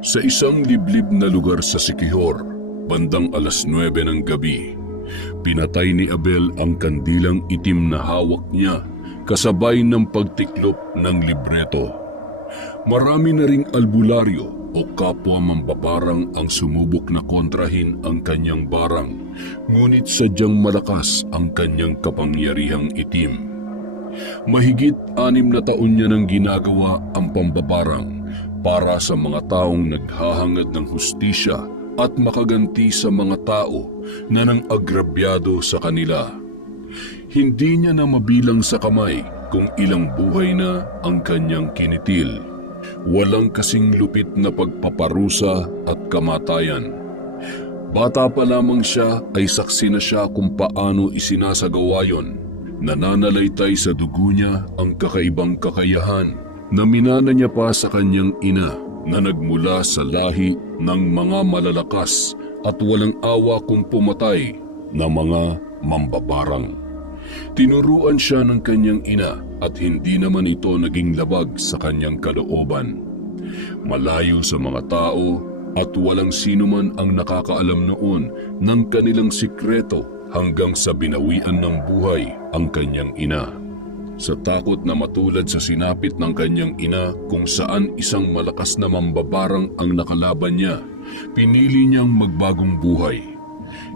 Sa isang liblib na lugar sa Siquijor, bandang 9:00 ng gabi, pinatay ni Abel ang kandilang itim na hawak niya kasabay ng pagtiklop ng libreto. Marami na ring albularyo o kapwa mambabarang ang sumubok na kontrahin ang kanyang barang, ngunit sadyang malakas ang kanyang kapangyarihang itim. Mahigit 6 na taon niya nang ginagawa ang pambabarang para sa mga taong naghahangad ng hustisya at makaganti sa mga tao na nang agrabyado sa kanila. Hindi niya na mabilang sa kamay kung ilang buhay na ang kanyang kinitil. Walang kasing lupit na pagpaparusa at kamatayan. Bata pa lamang siya ay saksi na siya kung paano isinasagawa yon. Nananalaytay sa dugo niya ang kakaibang kakayahan na minana niya pa sa kanyang ina na nagmula sa lahi ng mga malalakas at walang awa kung pumatay na mga mambabarang. Tinuruan siya ng kanyang ina at hindi naman ito naging labag sa kanyang kalooban. Malayo sa mga tao at walang sino man ang nakakaalam noon ng kanilang sikreto hanggang sa binawian ng buhay ang kanyang ina. Sa takot na matulad sa sinapit ng kanyang ina kung saan isang malakas na mambabarang ang nakalaban niya, pinili niyang magbagong buhay.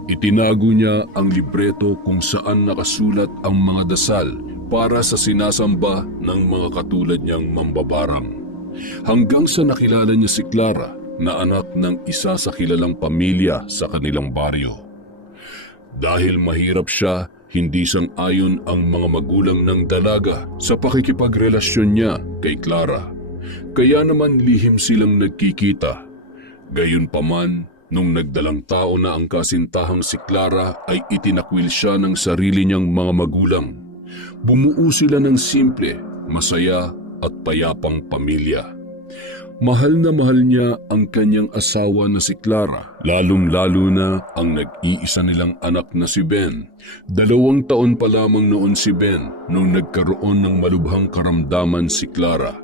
Itinago niya ang libreto kung saan nakasulat ang mga dasal para sa sinasamba ng mga katulad niyang mambabarang. Hanggang sa nakilala niya si Clara na anak ng isa sa kilalang pamilya sa kanilang baryo. Dahil mahirap siya, hindi sang-ayon ang mga magulang ng dalaga sa pakikipagrelasyon niya kay Clara. Kaya naman lihim silang nagkikita. Gayunpaman, nung nagdalang tao na ang kasintahang si Clara ay itinakwil siya ng sarili niyang mga magulang. Bumuo sila ng simple, masaya at payapang pamilya. Mahal na mahal niya ang kanyang asawa na si Clara, lalong-lalo na ang nag-iisa nilang anak na si Ben. 2 taon pa lamang noon si Ben nung nagkaroon ng malubhang karamdaman si Clara.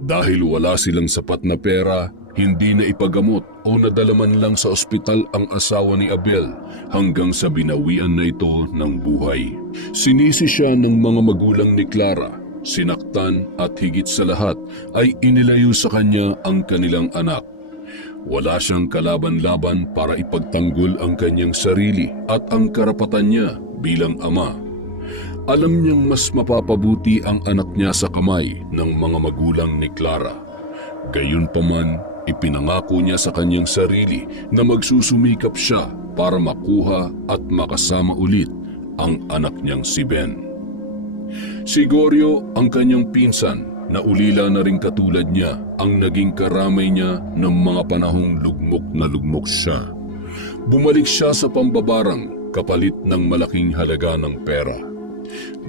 Dahil wala silang sapat na pera, hindi na ipagamot o nadala man lang sa ospital ang asawa ni Abel hanggang sa binawian na ito ng buhay. Sinisi siya ng mga magulang ni Clara. Sinaktan at higit sa lahat ay inilayo sa kanya ang kanilang anak. Wala siyang kalaban-laban para ipagtanggol ang kanyang sarili at ang karapatan niya bilang ama. Alam niyang mas mapapabuti ang anak niya sa kamay ng mga magulang ni Clara. Gayunpaman, ipinangako niya sa kanyang sarili na magsusumikap siya para makuha at makasama ulit ang anak niyang si Ben. Si Goryo, ang kanyang pinsan, na ulila na rin katulad niya, ang naging karamay niya ng mga panahong lugmok na lugmok siya. Bumalik siya sa pambabarang kapalit ng malaking halaga ng pera.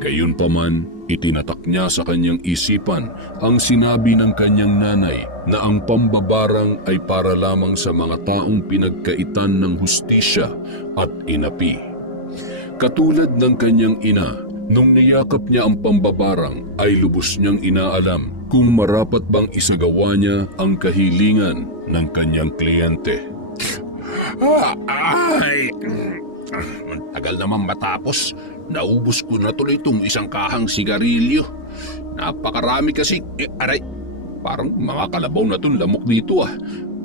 Gayunpaman, itinatak niya sa kanyang isipan ang sinabi ng kanyang nanay na ang pambabarang ay para lamang sa mga taong pinagkaitan ng hustisya at inapi. Katulad ng kanyang ina, nung niyakap niya ang pambabarang ay lubos niyang inaalam kung marapat bang isagawa niya ang kahilingan ng kanyang kliyente. Ang tagal naman matapos. Naubos ko na tuloy itong isang kahang sigarilyo. Napakarami kasi. Aray, parang mga kalabaw na itong lamok dito ah.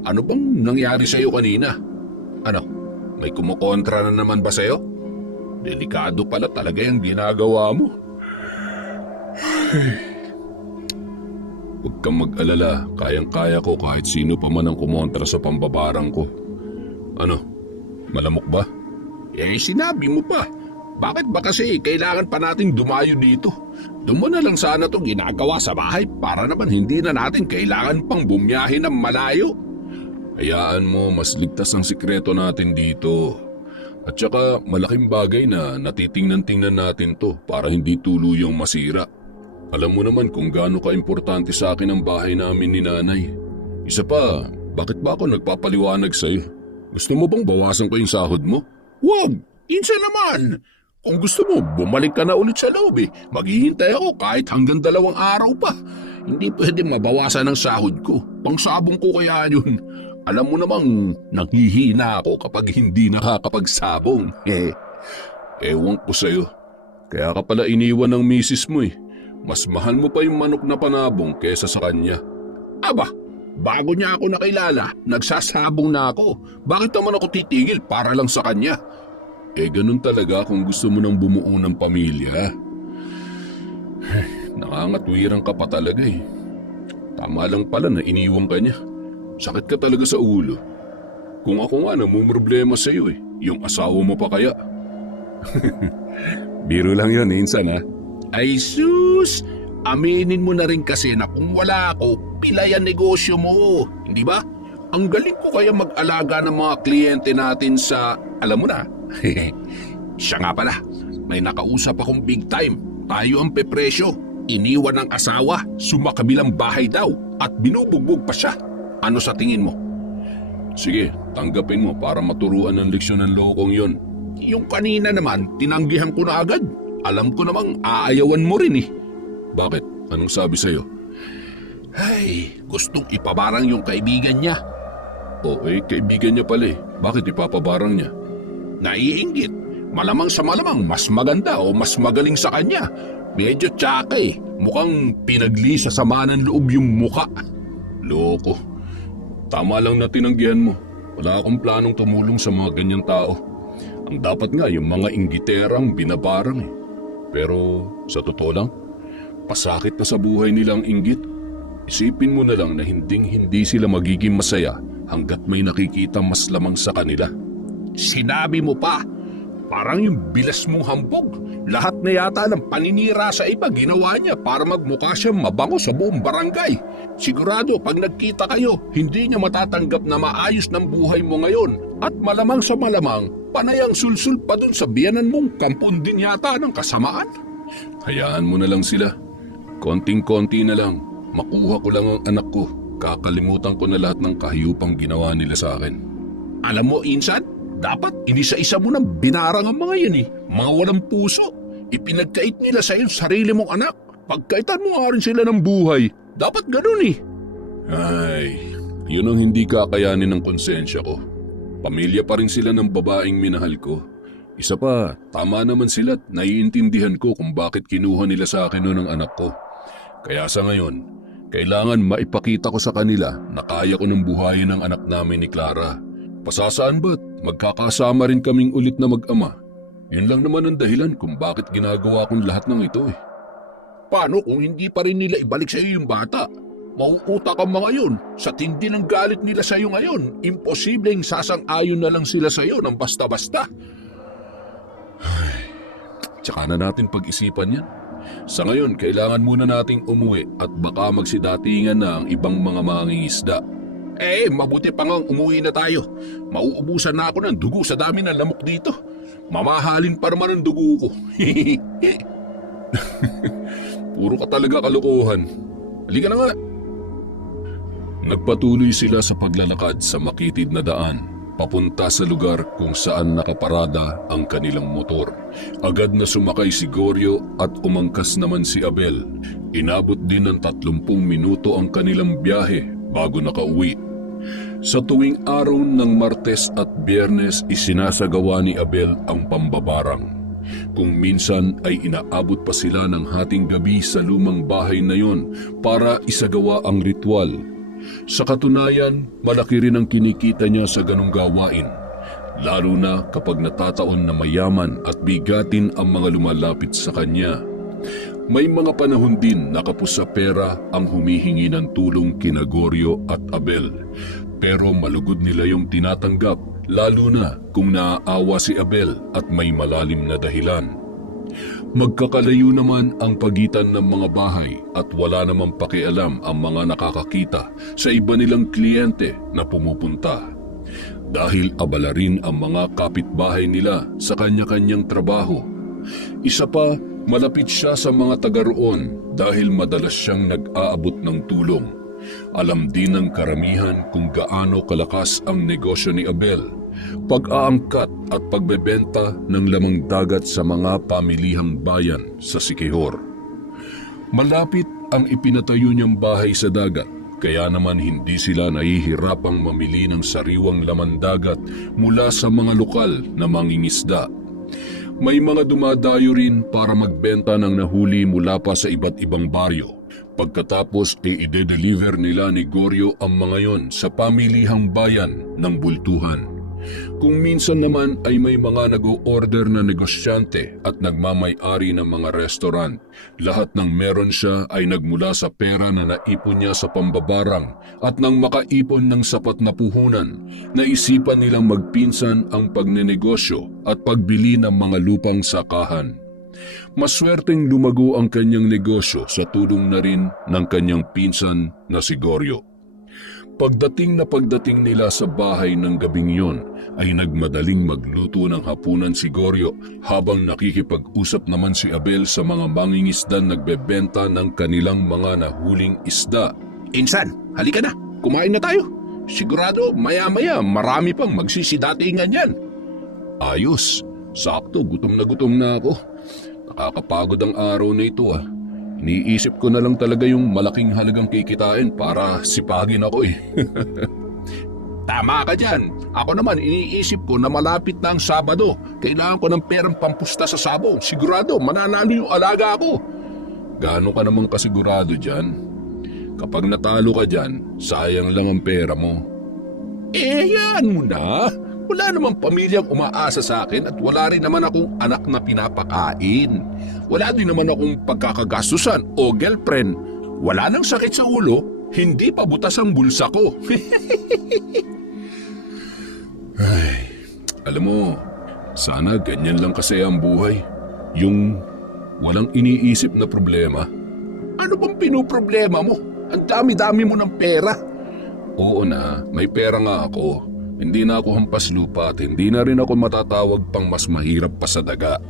Ano bang nangyari sa'yo kanina? Ano, may kumukontra na naman ba sa'yo? Delikado pala talaga yung ginagawa mo. Huwag kang mag-alala, kayang-kaya ko kahit sino pa man ang kumontra sa pambabarang ko. Ano, malamok ba? Sinabi mo pa. Bakit ba kasi kailangan pa nating dumayo dito? Doon mo na lang sana itong ginagawa sa bahay para naman hindi na natin kailangan pang bumiyahe ng malayo. Hayaan mo, mas ligtas ang sikreto natin dito. At saka malaking bagay na natitingnan-tingnan natin to para hindi tuluyang masira. Alam mo naman kung gaano ka-importante sa akin ang bahay namin ni nanay. Isa pa, bakit ba ako nagpapaliwanag sa'yo? Gusto mo bang bawasan ko yung sahod mo? Wag! Insa naman! Kung gusto mo, bumalik ka na ulit sa loob eh. Maghihintay ako kahit hanggang 2 araw pa. Hindi pwede mabawasan ang sahod ko. Pangsabong ko kaya yun. Alam mo namang nanghihina ako kapag hindi nakakapagsabong. Ewan ko sa'yo. Kaya ka pala iniwan ng misis mo eh. Mas mahal mo pa yung manok na panabong kesa sa kanya. Aba, bago niya ako nakilala, nagsasabong na ako. Bakit naman ako titigil para lang sa kanya? Ganun talaga kung gusto mo nang bumuo ng pamilya. Nakangatwiran ka pa talaga eh. Tama lang pala na iniwan ka niya. Sakit ka talaga sa ulo. Kung ako nga namumroblema sa iyo eh, yung asawa mo pa kaya? Biro lang yun, insan ha? Ay sus! Aminin mo na rin kasi na kung wala ako, pilay ang negosyo mo. Hindi ba? Ang galing ko kaya mag-alaga ng mga kliyente natin sa, alam mo na. Siya nga pala, may nakausap akong big time. Tayo ang pepresyo. Iniwan ng asawa, sumakabilang bahay daw at binubugbog pa siya. Ano sa tingin mo? Sige, tanggapin mo para maturuan ng leksyon ng lokong yon. Yung kanina naman, tinanggihan ko na agad. Alam ko namang aayawan mo rin eh. Bakit? Anong sabi sa'yo? Ay, gustong ipabarang yung kaibigan niya. Kaibigan niya pala eh. Bakit ipapabarang niya? Naiinggit. Malamang sa malamang mas maganda o mas magaling sa kanya. Medyo tsaka eh. Mukhang pinagli sa sama ng loob yung muka. Loko. Tama lang na tinanggihan mo. Wala akong planong tumulong sa mga ganyang tao. Ang dapat nga yung mga inggiterang binabarang eh. Pero sa totoo lang, pasakit na sa buhay nilang inggit. Isipin mo na lang na hindi sila magiging masaya hanggat may nakikita mas lamang sa kanila. Sinabi mo pa, parang yung bilas mong hambog. Lahat na yata ng paninira sa iba ginawa niya para magmukha siyang mabango sa buong barangay. Sigurado pag nagkita kayo, hindi niya matatanggap na maayos ng buhay mo ngayon. At malamang sa malamang, panayang sulsul pa dun sa biyanan mong kampon din yata ng kasamaan. Hayaan mo na lang sila. Konting-konti na lang. Makuha ko lang ang anak ko. Kakalimutan ko na lahat ng kahiyupang ginawa nila sa akin. Alam mo, Insan, dapat inisa-isa mo nang binarang ang mga yan eh. Mga walang puso. Ipinagkait nila sa iyo sarili mong anak. Pagkaitan mo nga rin sila ng buhay. Dapat ganun eh. Ay, yun ang hindi kakayanin ng konsensya ko. Pamilya pa rin sila ng babaeng minahal ko. Isa pa, tama naman sila at naiintindihan ko kung bakit kinuha nila sa akin noon ang anak ko. Kaya sa ngayon, kailangan maipakita ko sa kanila na kaya ko ng buhayin ang anak namin ni Clara. Pasasaan ba't magkakasama rin kaming ulit na mag-ama? Yun lang naman ang dahilan kung bakit ginagawa kong lahat ng ito eh. Paano kung hindi pa rin nila ibalik sa iyo yung bata? Mauutak ang mga yun. Sa tindi ng galit nila sa iyo ngayon, imposibleng sasang-ayon na lang sila sa iyo ng basta-basta. Tsaka na natin pag-isipan yan. Sa ngayon, kailangan muna nating umuwi at baka magsidatingan na ang ibang mga mangingisda. Mabuti pa ngang umuwi na tayo. Mauubusan na ako ng dugo sa dami ng lamok dito. Mamahalin pa naman ang dugo ko. Puro ka talaga kalokohan. Halika na nga. Nagpatuloy sila sa paglalakad sa makitid na daan, papunta sa lugar kung saan nakaparada ang kanilang motor. Agad na sumakay si Goryo at umangkas naman si Abel. Inabot din ng 30 minuto ang kanilang biyahe bago nakauwi. Sa tuwing araw ng Martes at Biyernes, isinasagawa ni Abel ang pambabarang. Kung minsan ay inaabot pa sila ng hating gabi sa lumang bahay na yon para isagawa ang ritual. Sa katunayan, malaki rin ang kinikita niya sa ganong gawain, lalo na kapag natataon na mayaman at bigatin ang mga lumalapit sa kanya. May mga panahon din na kapos sa pera ang humihingi ng tulong kina Goryo at Abel, pero malugod nila yung tinatanggap, lalo na kung naaawa si Abel at may malalim na dahilan. Magkakalayo naman ang pagitan ng mga bahay at wala namang pakialam ang mga nakakakita sa iba nilang kliyente na pumupunta. Dahil abala rin ang mga kapitbahay nila sa kanya-kanyang trabaho. Isa pa, malapit siya sa mga taga roon dahil madalas siyang nag-aabot ng tulong. Alam din ng karamihan kung gaano kalakas ang negosyo ni Abel. Pag-aangkat at pagbebenta ng lamang dagat sa mga pamilihang bayan sa Siquijor. Malapit ang ipinatayo niyang bahay sa dagat, kaya naman hindi sila nahihirapang mamili ng sariwang laman dagat mula sa mga lokal na mangingisda. May mga dumadayo rin para magbenta ng nahuli mula pa sa iba't ibang baryo. Pagkatapos ay ide-deliver nila ni Goryo ang mga yon sa pamilihang bayan ng Bultuhan. Kung minsan naman ay may mga nag-o-order na negosyante at nagmamay-ari ng mga restaurant. Lahat ng meron siya ay nagmula sa pera na naipon niya sa pambabarang at nang makaipon ng sapat na puhunan, naisipan nilang magpinsan ang pagnenegosyo at pagbili ng mga lupang sakahan. Maswerteng lumago ang kanyang negosyo sa tulong na rin ng kanyang pinsan na si Goryo. Pagdating nila sa bahay ng gabing yon, ay nagmadaling magluto ng hapunan si Goryo habang nakikipag-usap naman si Abel sa mga mangingisdan nagbebenta ng kanilang mga nahuling isda. Insan, halika na. Kumain na tayo. Sigurado maya-maya marami pang magsisidatingan yan. Ayos. Sakto, gutom na ako. Nakakapagod ang araw na ito ah. Iniisip ko na lang talaga yung malaking halagang kikitain para sipagin ako eh. Tama ka dyan. Ako naman iniisip ko na malapit na ang Sabado. Kailangan ko ng perang pampusta sa sabong. Sigurado mananalo yung alaga ko. Gaano ka namang kasigurado dyan? Kapag natalo ka dyan, sayang lang ang pera mo. Yan mo na. Wala namang pamilyang umaasa sa akin at wala rin naman akong anak na pinapakain. Wala din naman akong pagkakagastusan o girlfriend. Wala nang sakit sa ulo, hindi pa butas ang bulsa ko. Ay, alam mo, sana ganyan lang kasi ang buhay. Yung walang iniisip na problema. Ano bang pinoproblema mo? Ang dami-dami mo ng pera. Oo na, may pera nga ako. Hindi na ako hampas lupa at hindi na rin ako matatawag pang mas mahirap pa sa daga.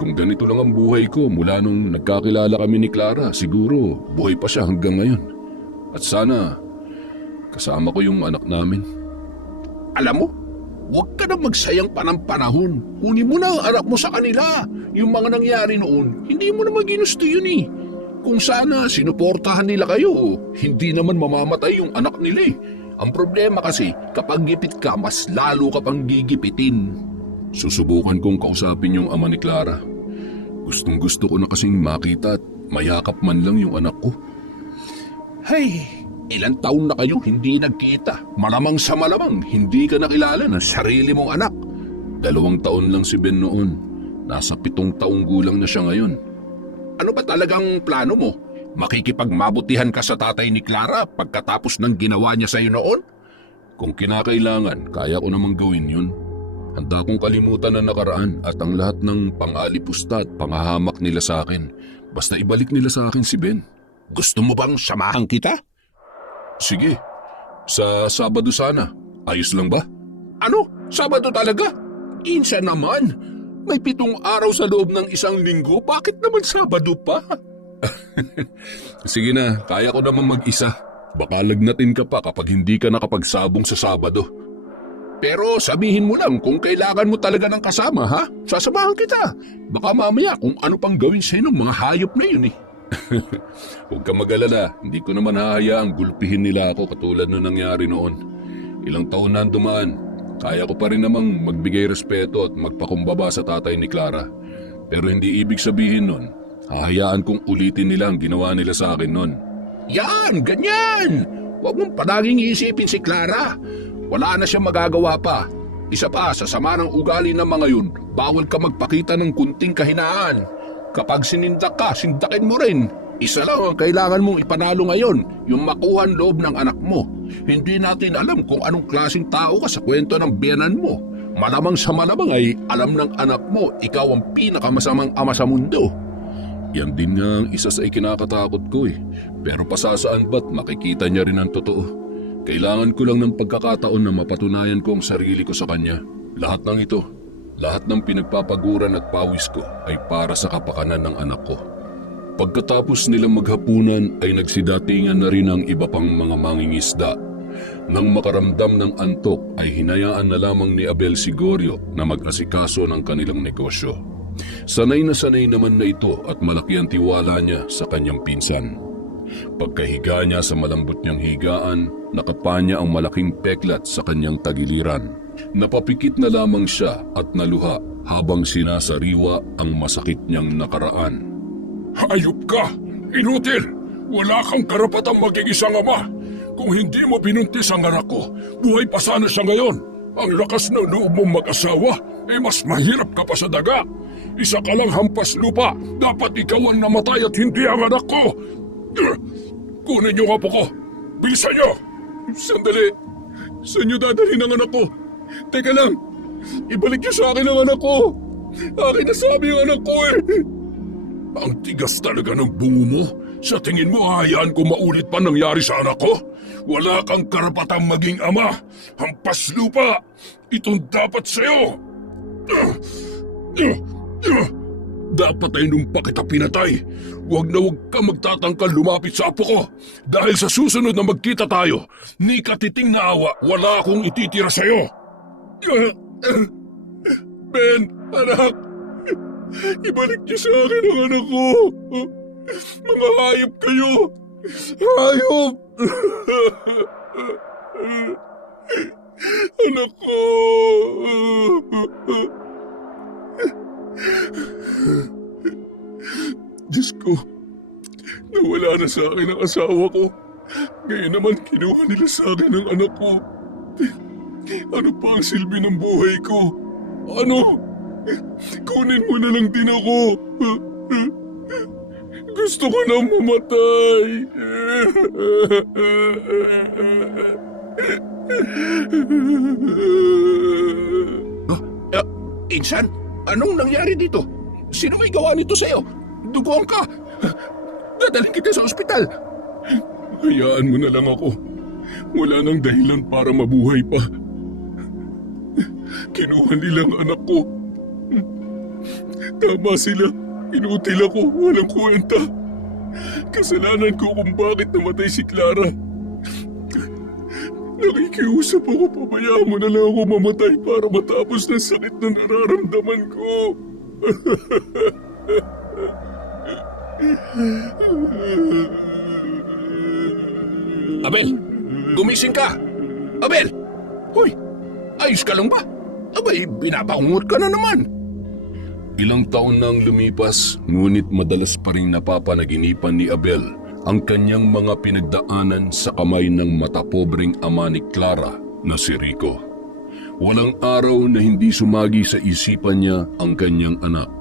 Kung ganito lang ang buhay ko mula nung nagkakilala kami ni Clara, siguro buhay pa siya hanggang ngayon. At sana kasama ko yung anak namin. Alam mo, huwag ka na magsayang pa ng panahon. Kunin mo na ang anak mo sa kanila. Yung mga nangyari noon, hindi mo naman ginusto yun eh. Kung sana sinuportahan nila kayo, hindi naman mamamatay yung anak nila eh. Ang problema kasi, kapag gipit ka, mas lalo ka pang gigipitin. Susubukan kong kausapin yung ama ni Clara. Gustong-gusto ko na kasing makita at mayakap man lang yung anak ko. Hay, ilang taon na kayo hindi nagkita. Malamang sa malamang, hindi ka nakilala ng sarili mong anak. 2 taon lang si Ben noon. Nasa 7 taong gulang na siya ngayon. Ano ba talagang plano mo? Makikipagmabutihan ka sa tatay ni Clara pagkatapos ng ginawa niya sa iyo noon? Kung kinakailangan, kaya ko namang gawin yun. Handa kong kalimutan ang nakaraan at ang lahat ng pang-alipusta at pangahamak nila sa akin. Basta ibalik nila sa akin si Ben. Gusto mo bang samahan kita? Sige, sa Sabado sana. Ayos lang ba? Ano? Sabado talaga? Insa naman. May 7 araw sa loob ng 1 linggo. Bakit naman Sabado pa? Sige na, kaya ko naman mag-isa. Baka lagnatin ka pa kapag hindi ka nakapagsabong sa Sabado. Pero sabihin mo lang kung kailangan mo talaga ng kasama, ha? Sasamahan kita. Baka mamaya kung ano pang gawin sa'yo ng mga hayop na yun eh. Huwag ka mag-alala, hindi ko naman hahayaang gulpihin nila ako katulad na nangyari noon. Ilang taon na ang dumaan, kaya ko pa rin namang magbigay respeto at magpakumbaba sa tatay ni Clara. Pero hindi ibig sabihin nun, hahayaan kong ulitin nila ang ginawa nila sa akin nun. Yan, ganyan! Huwag mong palaging iisipin si Clara. Wala na siyang magagawa pa. Isa pa, sa sama ng ugali ng mga yun, bawal ka magpakita ng kunting kahinaan. Kapag sinindak ka, sindakin mo rin. Isa lang ang kailangan mong ipanalo ngayon, yung makuha ang loob ng anak mo. Hindi natin alam kung anong klaseng tao ka sa kwento ng biyanan mo. Malamang sa malamang ay alam ng anak mo, ikaw ang pinakamasamang ama sa mundo. Yan din nga ang isa sa ikinakatakot ko eh. Pero pasasaan ba't makikita niya rin ang totoo? Kailangan ko lang ng pagkakataon na mapatunayan ko ang sarili ko sa kanya. Lahat ng ito, lahat ng pinagpapaguran at pawis ko ay para sa kapakanan ng anak ko. Pagkatapos nilang maghapunan ay nagsidatingan na rin ang iba pang mga mangingisda. Nang makaramdam ng antok ay hinayaan na lamang ni Abel si Goryo na mag-asikaso ng kanilang negosyo. Sanay naman na ito at malaki ang tiwala niya sa kanyang pinsan. Pagkahiga niya sa malambot niyang higaan, nakapa niya ang malaking peklat sa kanyang tagiliran. Napapikit na lamang siya at naluha habang sinasariwa ang masakit niyang nakaraan. Hayop ka! Inutil! Wala kang karapatang maging isang ama! Kung hindi mo binuntis ang anak ko, buhay pa sana siya ngayon! Ang lakas ng loob mong mag-asawa, mas mahirap ka pa sa daga! Isa ka lang hampas lupa! Dapat ikaw ang namatay at hindi ang anak ko! Kunin niyo ang apo ko! Bilisan niyo! Sandali! Saan niyo dadalhin ang anak ko? Teka lang! Ibalik niyo sa akin ang anak ko! Akin na sabi ang anak ko eh! Ang tigas talaga ng bungo mo. Sa tingin mo, hayaan ko maulit pa nangyari sa anak ko? Wala kang karapatang maging ama. Hampas lupa. Itong dapat sa'yo. Dapat ay nung pa kita pinatay. Huwag ka magtatangkal lumapit sa apo ko. Dahil sa susunod na magkita tayo, ni katiting na awa, wala akong ititira sa'yo. Ben, anak. Ibalik niyo sa akin ang anak ko. Mga hayop kayo. Hayop. Anak ko. Diyos ko, nawala na sa akin ang asawa ko. Ngayon naman kinuha nila sa akin ang anak ko. Ano pa ang silbi ng buhay ko? Ano? Kunin mo na lang din ako. Gusto ko nang mamatay. Insan, anong nangyari dito? Sino may gawa nito sa'yo? Duguan ka. Dadalhin kita sa ospital. Hayaan mo na lang ako. Wala nang dahilan para mabuhay pa. Kinuha nilang anak ko. Tama sila. Inutil ako. Walang kwenta. Kasalanan ko kung bakit namatay si Clara. Nakikiusap ako. Pabayaan mo na lang ako mamatay para matapos ng sakit na nararamdaman ko. Abel, gumising ka. Abel! Hoy, ayos ka lang ba? Abay, binabangungot ka na naman. Ilang taon nang lumipas, ngunit madalas pa rin napapanaginipan ni Abel ang kanyang mga pinagdaanan sa kamay ng matapobreng ama ni Clara na si Rico. Walang araw na hindi sumagi sa isipan niya ang kanyang anak.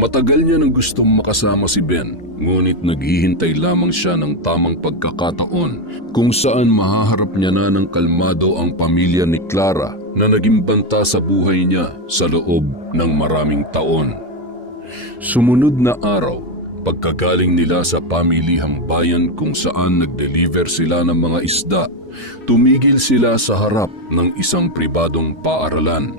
Matagal niya nang gustong makasama si Ben, ngunit naghihintay lamang siya ng tamang pagkakataon kung saan mahaharap niya na ng kalmado ang pamilya ni Clara na naging banta sa buhay niya sa loob ng maraming taon. Sumunod na araw, pagkagaling nila sa pamilihang bayan kung saan nag-deliver sila ng mga isda, tumigil sila sa harap ng isang pribadong paaralan.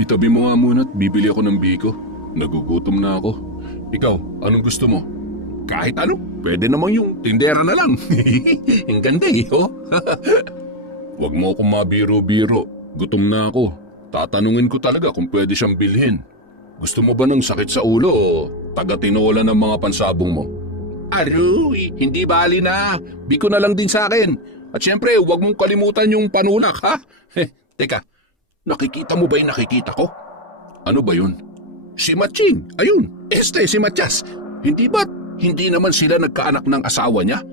Itabi mo nga muna at bibili ako ng biko. Nagugutom na ako. Ikaw, anong gusto mo? Kahit ano, pwede namang yung tindera na lang. Ang ganda eh, oh. Huwag mo akong mabiro-biro. Gutom na ako. Tatanungin ko talaga kung pwede siyang bilhin. Gusto mo ba ng sakit sa ulo o taga-tinola ng mga pansabong mo? Aroy, hindi bali na. Biko na lang din sa akin. At syempre, huwag mong kalimutan yung panulak, ha? Teka, nakikita mo ba yung nakikita ko? Ano ba yun? Si Matching, ayun, si Matias. Hindi naman sila nagkaanak ng asawa niya?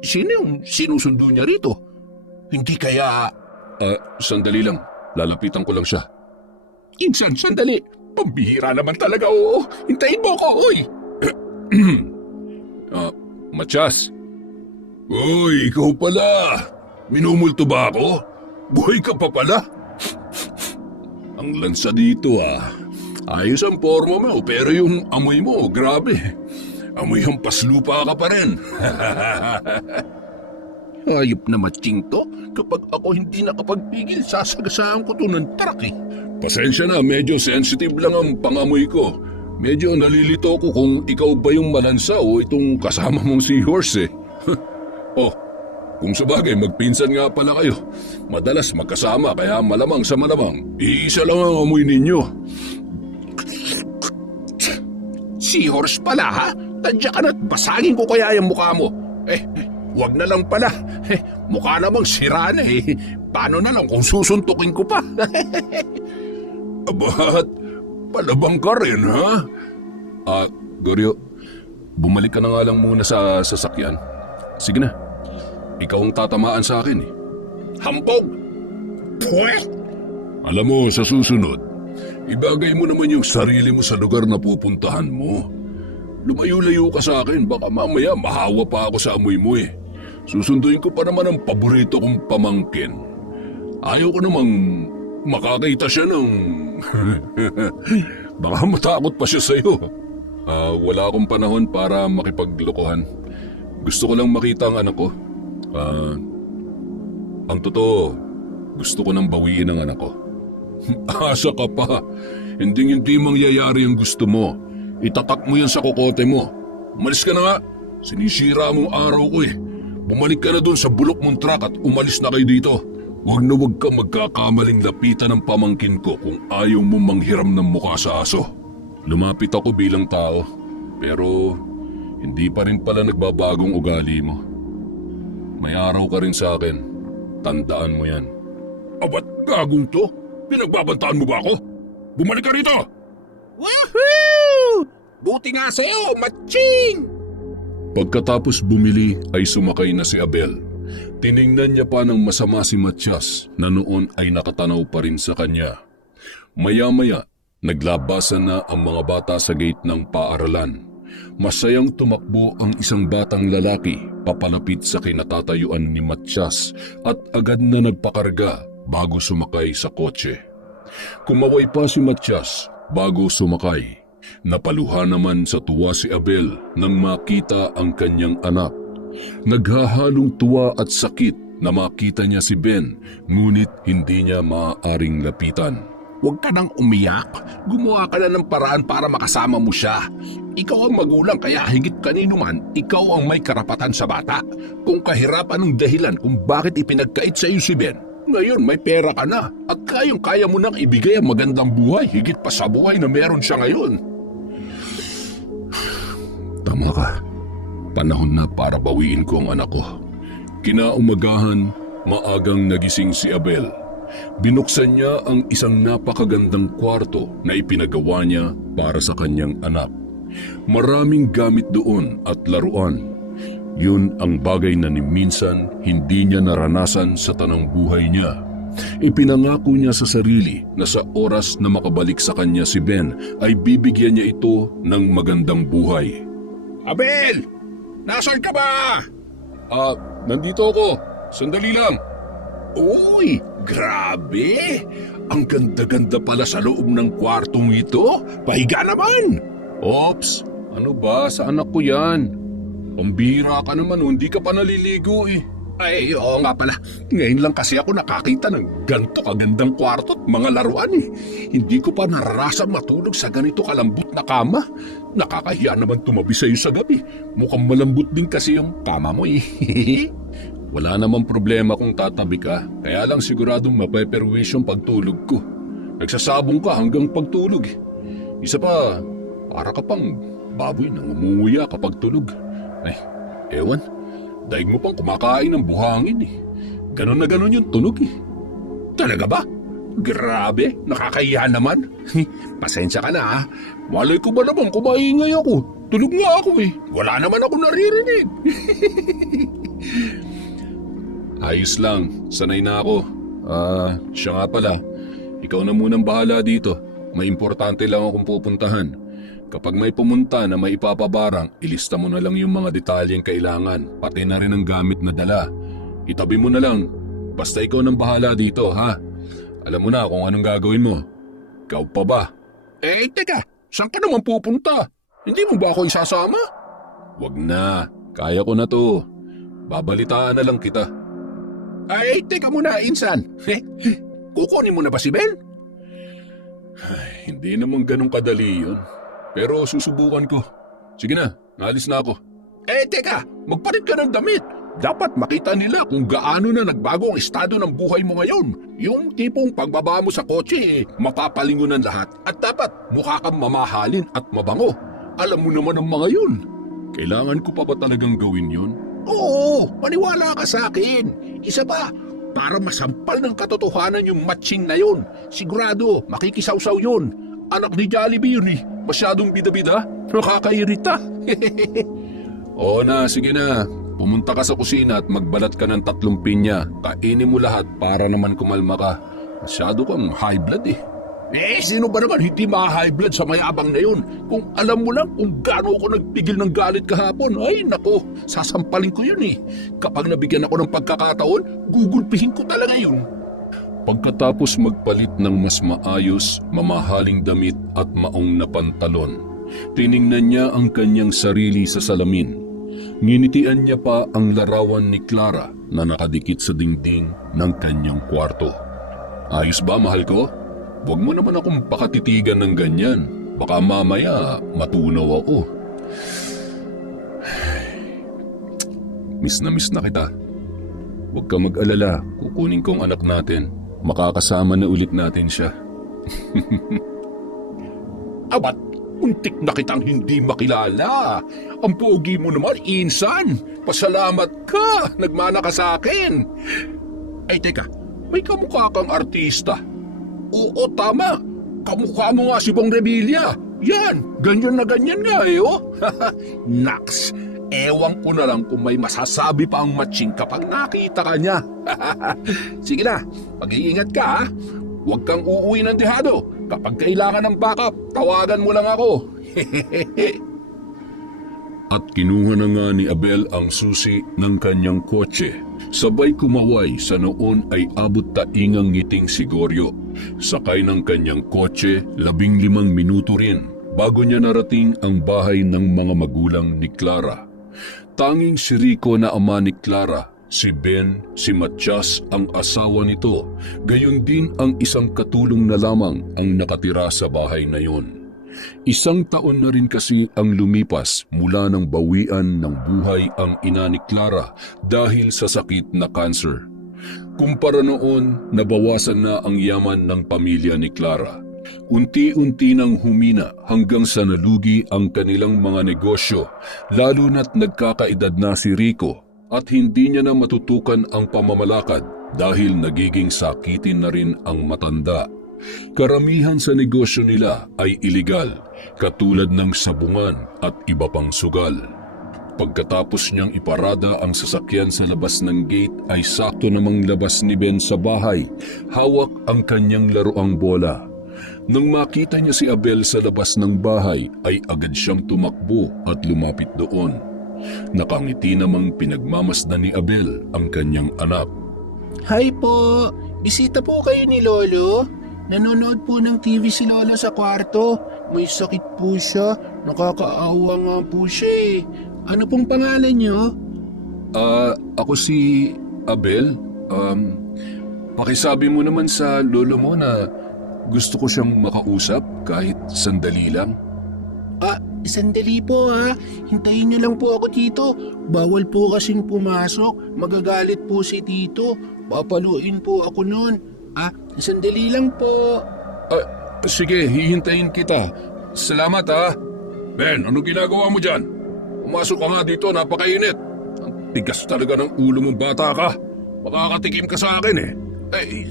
Sino yung sinusundo niya rito? Hindi kaya... Sandali lang. Lalapitan ko lang siya. Insan, sandali. Pambihira naman talaga, oo. Hintayin mo ko, oy. Matias. Uy, ikaw pala. Minumulto ba ako? Buhay ka pa pala? Ang lansa dito Ayos ang forma mo pero yung amoy mo, grabe. Amoy hampas lupa ka pa rin. Hayop na Matching to. Kapag ako hindi nakapagpigil, sasagasaan ko to ng truck eh. Pasensya na, medyo sensitive lang ang pangamoy ko. Medyo nalilito ko kung ikaw ba yung malansa o itong kasama mong seahorse eh. Oh, kung sabagay magpinsan nga pala kayo. Madalas magkasama kaya malamang sa malamang. Iisa lang ang amoy ninyo. seahorse pala ha? Tadya ka na't basagin ko kaya yung mukha mo. Wag na lang pala. Mukha namang sira na eh. Paano na lang kung susuntukin ko pa? Abat, palabang ka rin, ha? Goryo, bumalik ka na nga lang muna sa sasakyan. Sige na, ikaw ang tatamaan sa akin eh. Hampog! Pwe! Alam mo, sa susunod, ibagay mo naman yung sarili mo sa lugar na pupuntahan mo. Lumayo-layo ka sa akin, baka mamaya mahawa pa ako sa amoy mo eh. Susunduin ko pa naman ang paborito kong pamangkin. Ayaw ko namang makakita siya ng... baka matakot pa siya sa'yo. Wala akong panahon para makipaglokohan. Gusto ko lang makita ang anak ko. Ang totoo, gusto ko nang bawiin ang anak ko. Asa ka pa. Hindi mangyayari ang gusto mo. Itatak mo yan sa kokote mo. Umalis ka na nga. Sinisira mo ang araw ko eh. Bumalik ka na doon sa bulok mong truck at umalis na kayo dito. Huwag na huwag ka magkakamaling lapitan ng pamangkin ko kung ayaw mo manghiram ng mukha sa aso. Lumapit ako bilang tao, pero hindi pa rin pala nagbabagong ugali mo. May araw ka rin sa akin. Tandaan mo yan. Abat, gagong to? Pinagbabantaan mo ba ako? Bumalik ka rito! Woohoo! Buti nga sa'yo, matching! Pagkatapos bumili ay sumakay na si Abel. Tiningnan niya pa ng masama si Matias na noon ay nakatanaw pa rin sa kanya. Maya-maya, naglabasan na ang mga bata sa gate ng paaralan. Masayang tumakbo ang isang batang lalaki papalapit sa kinatatayuan ni Matias at agad na nagpakarga bago sumakay sa kotse. Kumaway pa si Matias bago sumakay. Napaluha naman sa tuwa si Abel nang makita ang kanyang anak. Naghahalong tuwa at sakit na makita niya si Ben, ngunit hindi niya maaaring lapitan. Huwag ka nang umiyak. Gumawa ka na ng paraan para makasama mo siya. Ikaw ang magulang kaya higit kanino man, ikaw ang may karapatan sa bata. Kung kahirapan ng dahilan kung bakit ipinagkait sa iyo si Ben, ngayon may pera ka na at kayang-kaya mo nang ibigay ang magandang buhay higit pa sa buhay na meron siya ngayon. Tama ka. Panahon na para bawiin ko ang anak ko. Kinaumagahan, maagang nagising si Abel. Binuksan niya ang isang napakagandang kwarto na ipinagawa niya para sa kanyang anak. Maraming gamit doon at laruan. Yun ang bagay na ni minsan hindi niya naranasan sa tanang buhay niya. Ipinangako niya sa sarili na sa oras na makabalik sa kanya si Ben ay bibigyan niya ito ng magandang buhay. Abel! Nasaan ka ba? Nandito ako. Sandali lang. Uy, grabe! Ang ganda-ganda pala sa loob ng kwartong ito. Pahiga naman! Ops, ano ba? Sa anak ko yan. Pambihira ka naman, hindi ka pa naliligo eh. Ay, oo nga pala. Ngayon lang kasi ako nakakita ng ganito kagandang kwarto at mga laruan eh. Hindi ko pa nararasang matulog sa ganito kalambot na kama. Nakakahiya naman tumabi sa'yo sa gabi. Mukhang malambot din kasi yung kama mo eh. Wala namang problema kung tatabi ka. Kaya lang siguradong mapeperwish yung pagtulog ko. Nagsasabong ka hanggang pagtulog eh. Isa pa, para ka pang baboy na umuuya kapag tulog. Ay, ewan. Daig mo pang kumakain ng buhangin eh. Ganon na ganon yung tunog eh. Talaga ba? Grabe, nakakahiya naman. Pasensya ka na ha. Malay ko ba naman kumaingay ako? Tulog nga ako eh. Wala naman ako naririnig. Ayos lang, sanay na ako. Siya nga pala. Ikaw na munang bahala dito. May importante lang akong pupuntahan. Kapag may pumunta na may ipapabarang, ilista mo na lang yung mga detalyeng kailangan, pati na rin ang gamit na dala. Itabi mo na lang. Basta ikaw nang bahala dito, ha? Alam mo na kung anong gagawin mo. Ikaw pa ba? Teka, saan ka naman pupunta? Hindi mo ba ako isasama? Wag na, kaya ko na to. Babalitaan na lang kita. Ay, teka muna, Insan. Kukunin mo na ba si Ben? Ay, hindi naman ganun kadali yun. Pero susubukan ko. Sige na, naalis na ako. Teka, magpalit ka ng damit. Dapat makita nila kung gaano na nagbago ang estado ng buhay mo ngayon. Yung tipong pagbaba mo sa kotse, mapapalingon ang lahat. At dapat mukha kang mamahalin at mabango. Alam mo naman ang mga yun. Kailangan ko pa ba talagang gawin yun? Oo, maniwala ka sa akin. Isa pa, para masampal ng katotohanan yung matching na yun. Sigurado, makikisawsaw yun. Anak ni Jollibee yun eh. Masyadong bida-bida. Nakakairita. Oo na, sige na. Pumunta ka sa kusina at magbalat ka ng 3 pinya. Kainin mo lahat para naman kumalma ka. Masyado kang high blood eh. Sino ba naman hindi ma-high blood sa mayabang na yun? Kung alam mo lang kung gaano ako nagpigil ng galit kahapon, ay nako, sasampalin ko yun eh. Kapag nabigyan ako ng pagkakataon, gugulpihin ko talaga yun. Pagkatapos magpalit ng mas maayos, mamahaling damit at maong na pantalon, tiningnan niya ang kanyang sarili sa salamin. Nginitian niya pa ang larawan ni Clara na nakadikit sa dingding ng kanyang kwarto. Ayos ba, mahal ko? Huwag mo naman akong pakatitigan ng ganyan. Baka mamaya matunaw ako. Miss na kita. Huwag ka mag-alala. Kukunin ko ang anak natin. Makakasama na ulit natin siya. Abat, untik na kitang hindi makilala. Ang pogi mo naman, insan. Pasalamat ka. Nagmana ka sa akin. Ay, teka. May kamukha kang artista. Oo, tama. Kamukha mo nga si Bong Revilla. Yan, ganyan na ganyan nga eh, oh. Naks, ewan ko na lang kung may masasabi pa ang matching kapag nakita ka niya. Sige na, mag-iingat ka ha. Huwag kang uuwi ng dehado. Kapag kailangan ng backup, tawagan mo lang ako. At kinuha na nga ni Abel ang susi ng kanyang kotse. Sabay kumaway sa noon ay abot taingang ngiting si Goryo. Sakay ng kanyang kotse, 15 minuto rin bago niya narating ang bahay ng mga magulang ni Clara. Tanging si Rico na ama ni Clara, si Ben, si Matias ang asawa nito, gayon din ang isang katulong na lamang ang nakatira sa bahay na yun. 1 taon na rin kasi ang lumipas mula nang bawian ng buhay ang ina ni Clara dahil sa sakit na cancer. Kumpara noon, nabawasan na ang yaman ng pamilya ni Clara. Unti-unti nang humina hanggang sa nalugi ang kanilang mga negosyo, lalo na't nagkakaedad na si Rico at hindi niya na matutukan ang pamamalakad dahil nagiging sakitin na rin ang matanda. Karamihan sa negosyo nila ay iligal, katulad ng sabungan at iba pang sugal. Pagkatapos niyang iparada ang sasakyan sa labas ng gate ay sakto namang labas ni Ben sa bahay, hawak ang kanyang laruang bola. Nang makita niya si Abel sa labas ng bahay ay agad siyang tumakbo at lumapit doon. Nakangiti namang pinagmamasdan ni Abel ang kanyang anak. Hi po, bisita po kayo ni Lolo? Nanonood po ng TV si Lolo sa kwarto. May sakit po siya. Nakakaawa nga po siya eh. Ano pong pangalan niyo? Ako si Abel. Pakisabi mo naman sa lolo mo na gusto ko siyang makausap kahit sandali lang. Sandali po ha. Hintayin niyo lang po ako dito. Bawal po kasing pumasok. Magagalit po si Tito. Papaluin po ako nun. Sandali lang po. Sige, hihintayin kita. Salamat ha. Ben, ano ginagawa mo dyan? Pumasok ka nga dito, napakainit. Ang tigas talaga ng ulo mong bata ka. Makakatikim ka sa akin eh.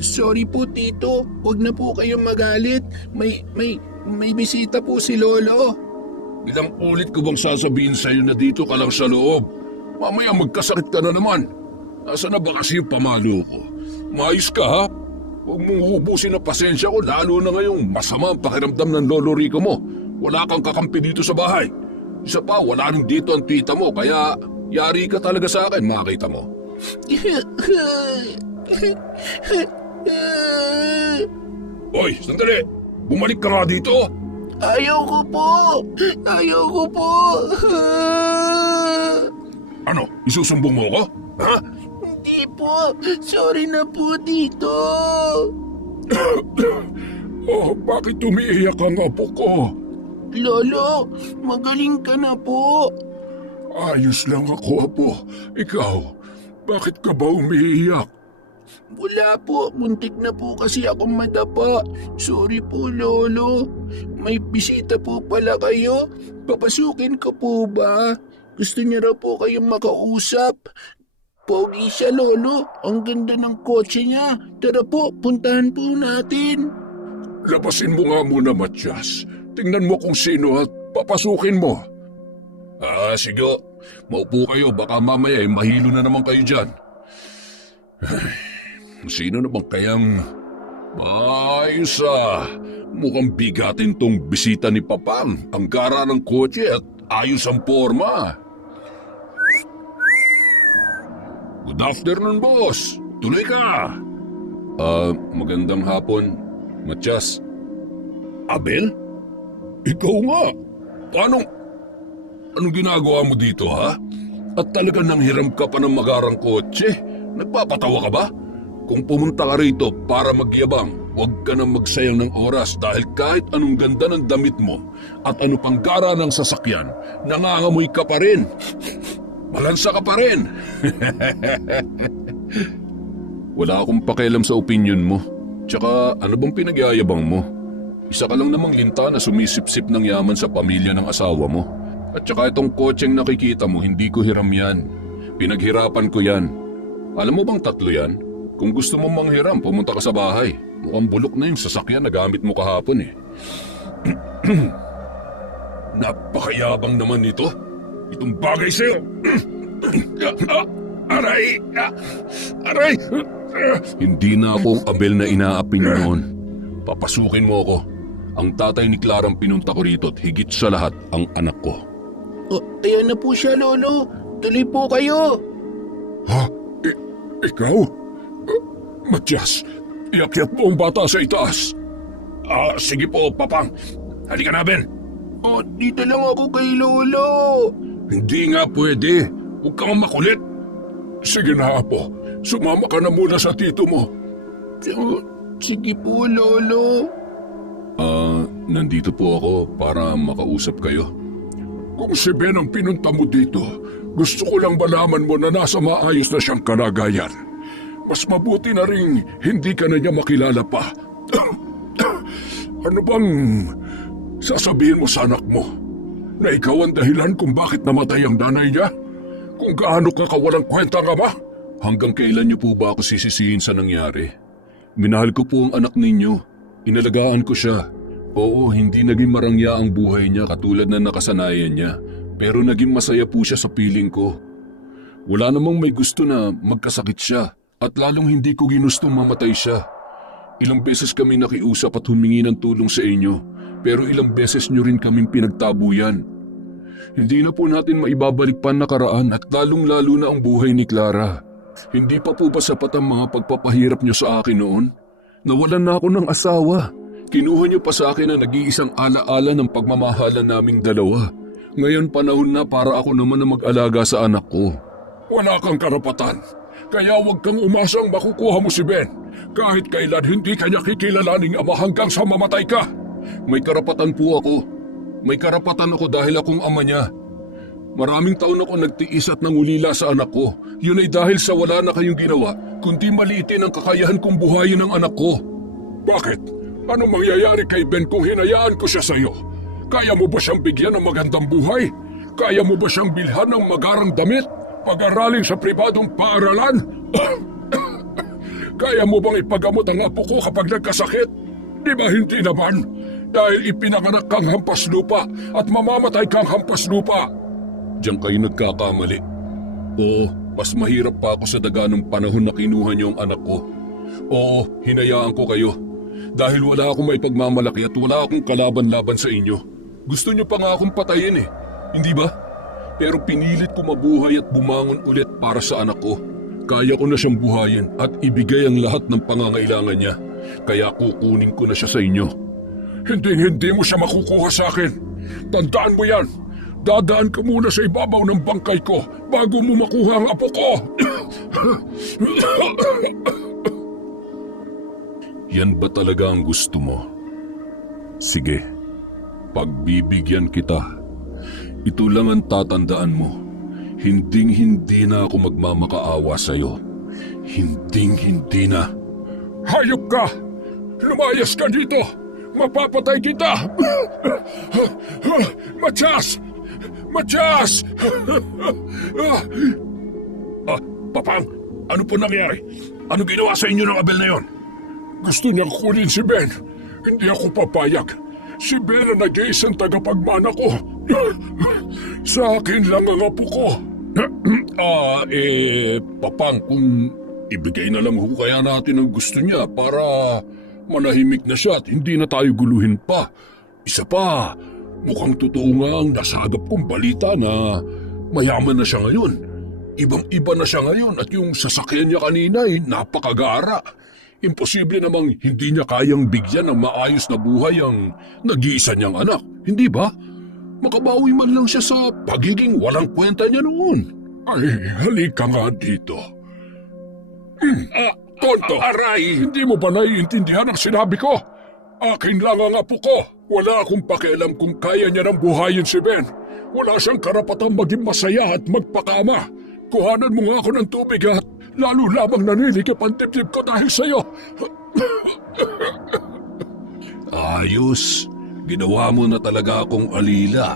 Sorry po Tito. Huwag na po kayong magalit. May bisita po si Lolo. Ilang ulit ko bang sasabihin sa'yo na dito ka lang sa loob? Mamaya magkasakit ka na naman. Nasaan na ba kasi yung pamalo ko? Maayos ka ha? Huwag mong hubusin ang pasensya ko, lalo na ngayong masama ang pakiramdam ng Lolo Rico mo. Wala kang kakampi dito sa bahay. Isa pa, wala nang dito ang tita mo, kaya yari ka talaga sa akin, makita mo. Hoy, sandali! Bumalik ka nga dito! Ayoko po! Ayoko po! Ano, isusumbong mo ako? Ha? Hindi po! Sorry na po, Tito! Oh, bakit umiiyak ang apo ko? Lolo, magaling ka na po! Ayos lang ako, apo. Ikaw, bakit ka ba umiiyak? Wala po, muntik na po kasi akong madapa. Sorry po, Lolo. May bisita po pala kayo. Papasukin ko po ba? Gusto niya raw po kayong makausap. Pogi siya, Lolo. Ang ganda ng kotse niya. Tara po, puntahan po natin. Labasin mo nga muna, Matias. Tingnan mo kung sino at papasukin mo. Sige. Maupo kayo, baka mamaya mahilo na naman kayo dyan. Sino naman kayang... Ayos mukhang bigatin tong bisita ni Papang. Ang gara ng kotse at ayos ang forma. Good afternoon, boss. Tuloy ka. Magandang hapon, Matias. Abel? Ikaw nga. Anong ginagawa mo dito, ha? At talagang nanghiram ka pa ng magarang kotse? Nagpapatawa ka ba? Kung pumunta ka rito para magyabang, huwag ka nang magsayang ng oras dahil kahit anong ganda ng damit mo at ano pang gara ng sasakyan, nangangamoy ka pa rin. Malansa ka pa rin. Wala akong pakialam sa opinion mo. Tsaka ano bang pinagyayabang mo? Isa ka lang namang linta na sumisip-sip ng yaman sa pamilya ng asawa mo. At tsaka itong kotseng nakikita mo, hindi ko hiram yan. Pinaghirapan ko yan. Alam mo bang 3 yan? Kung gusto mong manghiram, pumunta ka sa bahay. Mukhang bulok na yung sasakyan na gamit mo kahapon eh. Napakayabang naman nito. Itong bagay sa'yo. Aray! Aray! Hindi na akong Abel na inaapin noon. Papasukin mo ako. Ang tatay ni Clara ang pinunta ko rito at higit sa lahat ang anak ko. Ayan na po siya, Lolo. Tuloy po kayo. Ha? Ikaw? Matias, iakyat mo ang bata sa itaas. Sige po, Papang. Halika na, Ben. Dito lang ako kay Lolo. Hindi nga pwede. Huwag kang makulit. Sige na, Apo. Sumama ka na muna sa tito mo. Sige po, Lolo. Nandito po ako para makausap kayo. Kung si Ben ang pinunta mo dito, gusto ko lang malaman mo na nasa maayos na siyang kalagayan. Mas mabuti na rin hindi ka na niya makilala pa. Ano bang sasabihin mo sa anak mo? Na ikaw ang dahilan kung bakit namatay ang nanay niya? Kung gaano ka kawalang kwenta nga ba? Hanggang kailan niyo po ba ako sisisihin sa nangyari? Minahal ko po ang anak ninyo. Inalagaan ko siya. Oo, hindi naging marangya ang buhay niya katulad na nakasanayan niya. Pero naging masaya po siya sa piling ko. Wala namang may gusto na magkasakit siya at lalong hindi ko ginustong mamatay siya. Ilang beses kami nakiusap at humingi ng tulong sa inyo, pero ilang beses nyo rin kaming pinagtabuyan. Hindi na po natin maibabalik pa ang nakaraan at lalong-lalo na ang buhay ni Clara. Hindi pa po ba sapat ang mga pagpapahirap nyo sa akin noon? Nawalan na ako ng asawa. Kinuha niyo pa sa akin ang nag-iisang alaala ng pagmamahalan naming dalawa. Ngayon panahon na para ako naman na mag-alaga sa anak ko. Wala kang karapatan. Kaya huwag kang umasang makukuha mo si Ben. Kahit kailan hindi kanya kikilalaning ama hanggang sa mamatay ka. May karapatan po ako. May karapatan ako dahil akong ama niya. Maraming taon ako nagtiis at nangulila sa anak ko. Yun ay dahil sa wala na kayong ginawa, kundi maliitin ang kakayahan kong buhayin ng anak ko. Bakit? Anong mangyayari kay Ben kung hinayaan ko siya sa'yo? Kaya mo ba siyang bigyan ng magandang buhay? Kaya mo ba siyang bilhan ng magarang damit? Pag-aralin sa pribadong paaralan? Kaya mo bang ipagamot ang apo ko kapag nagkasakit? Di ba hindi naman? Dahil ipinanganak kang hampas lupa at mamamatay kang hampas lupa. Diyan kayo nagkakamali. Oo, mas mahirap pa ako sa daga ng panahon na kinuha niyo ang anak ko. Oo, hinayaan ko kayo. Dahil wala akong may pagmamalaki at wala akong kalaban-laban sa inyo. Gusto niyo pa nga akong patayin eh, hindi ba? Pero pinilit ko mabuhay at bumangon ulit para sa anak ko. Kaya ko na siyang buhayin at ibigay ang lahat ng pangangailangan niya. Kaya kukunin ko na siya sa inyo. Hindi mo siya makukuha sa akin. Tandaan mo yan. Dadaan ka muna sa ibabaw ng bangkay ko bago mo makuha ang apo ko. Yan ba talaga ang gusto mo? Sige, pagbibigyan kita. Ito lang ang tatandaan mo. Hinding-hindi na ako magmamakaawa sa'yo. Hinding-hindi na. Hayop ka! Lumayas ka dito! Mapapatay kita! Matyas! Matyas! Papang, ano po nangyari? Ano ginawa sa inyo ng Abel na yon? Gusto niyang kunin si Ben. Hindi ako papayag. Si Ben ang nag-iisang tagapagmana ko. Sa akin lang ang apo ko. Papang, kung ibigay na lang ho kaya natin ang gusto niya para manahimik na siya at hindi na tayo guluhin pa. Isa pa, mukhang totoo nga ang nasagap kong balita na mayaman na siya ngayon. Ibang-iba na siya ngayon at yung sasakyan niya kanina ay napakagara. Imposible namang hindi niya kayang bigyan ng maayos na buhay ang nag-iisa niyang anak, hindi ba? Makabawi man lang siya sa pagiging walang kwenta niya noon. Ay, halika nga dito. Tonto! Aray! Hindi mo ba naiintindihan ang sinabi ko? Akin lang ang apo ko. Wala akong pakialam kung kaya niya nang buhayin si Ben. Wala siyang karapatang maging masaya at magpakama. Kuhanan mo nga ako ng tubig at lalo lamang nanilikip ang dibdib ko dahil sa'yo. Ayos. Ginawa mo na talaga akong alila.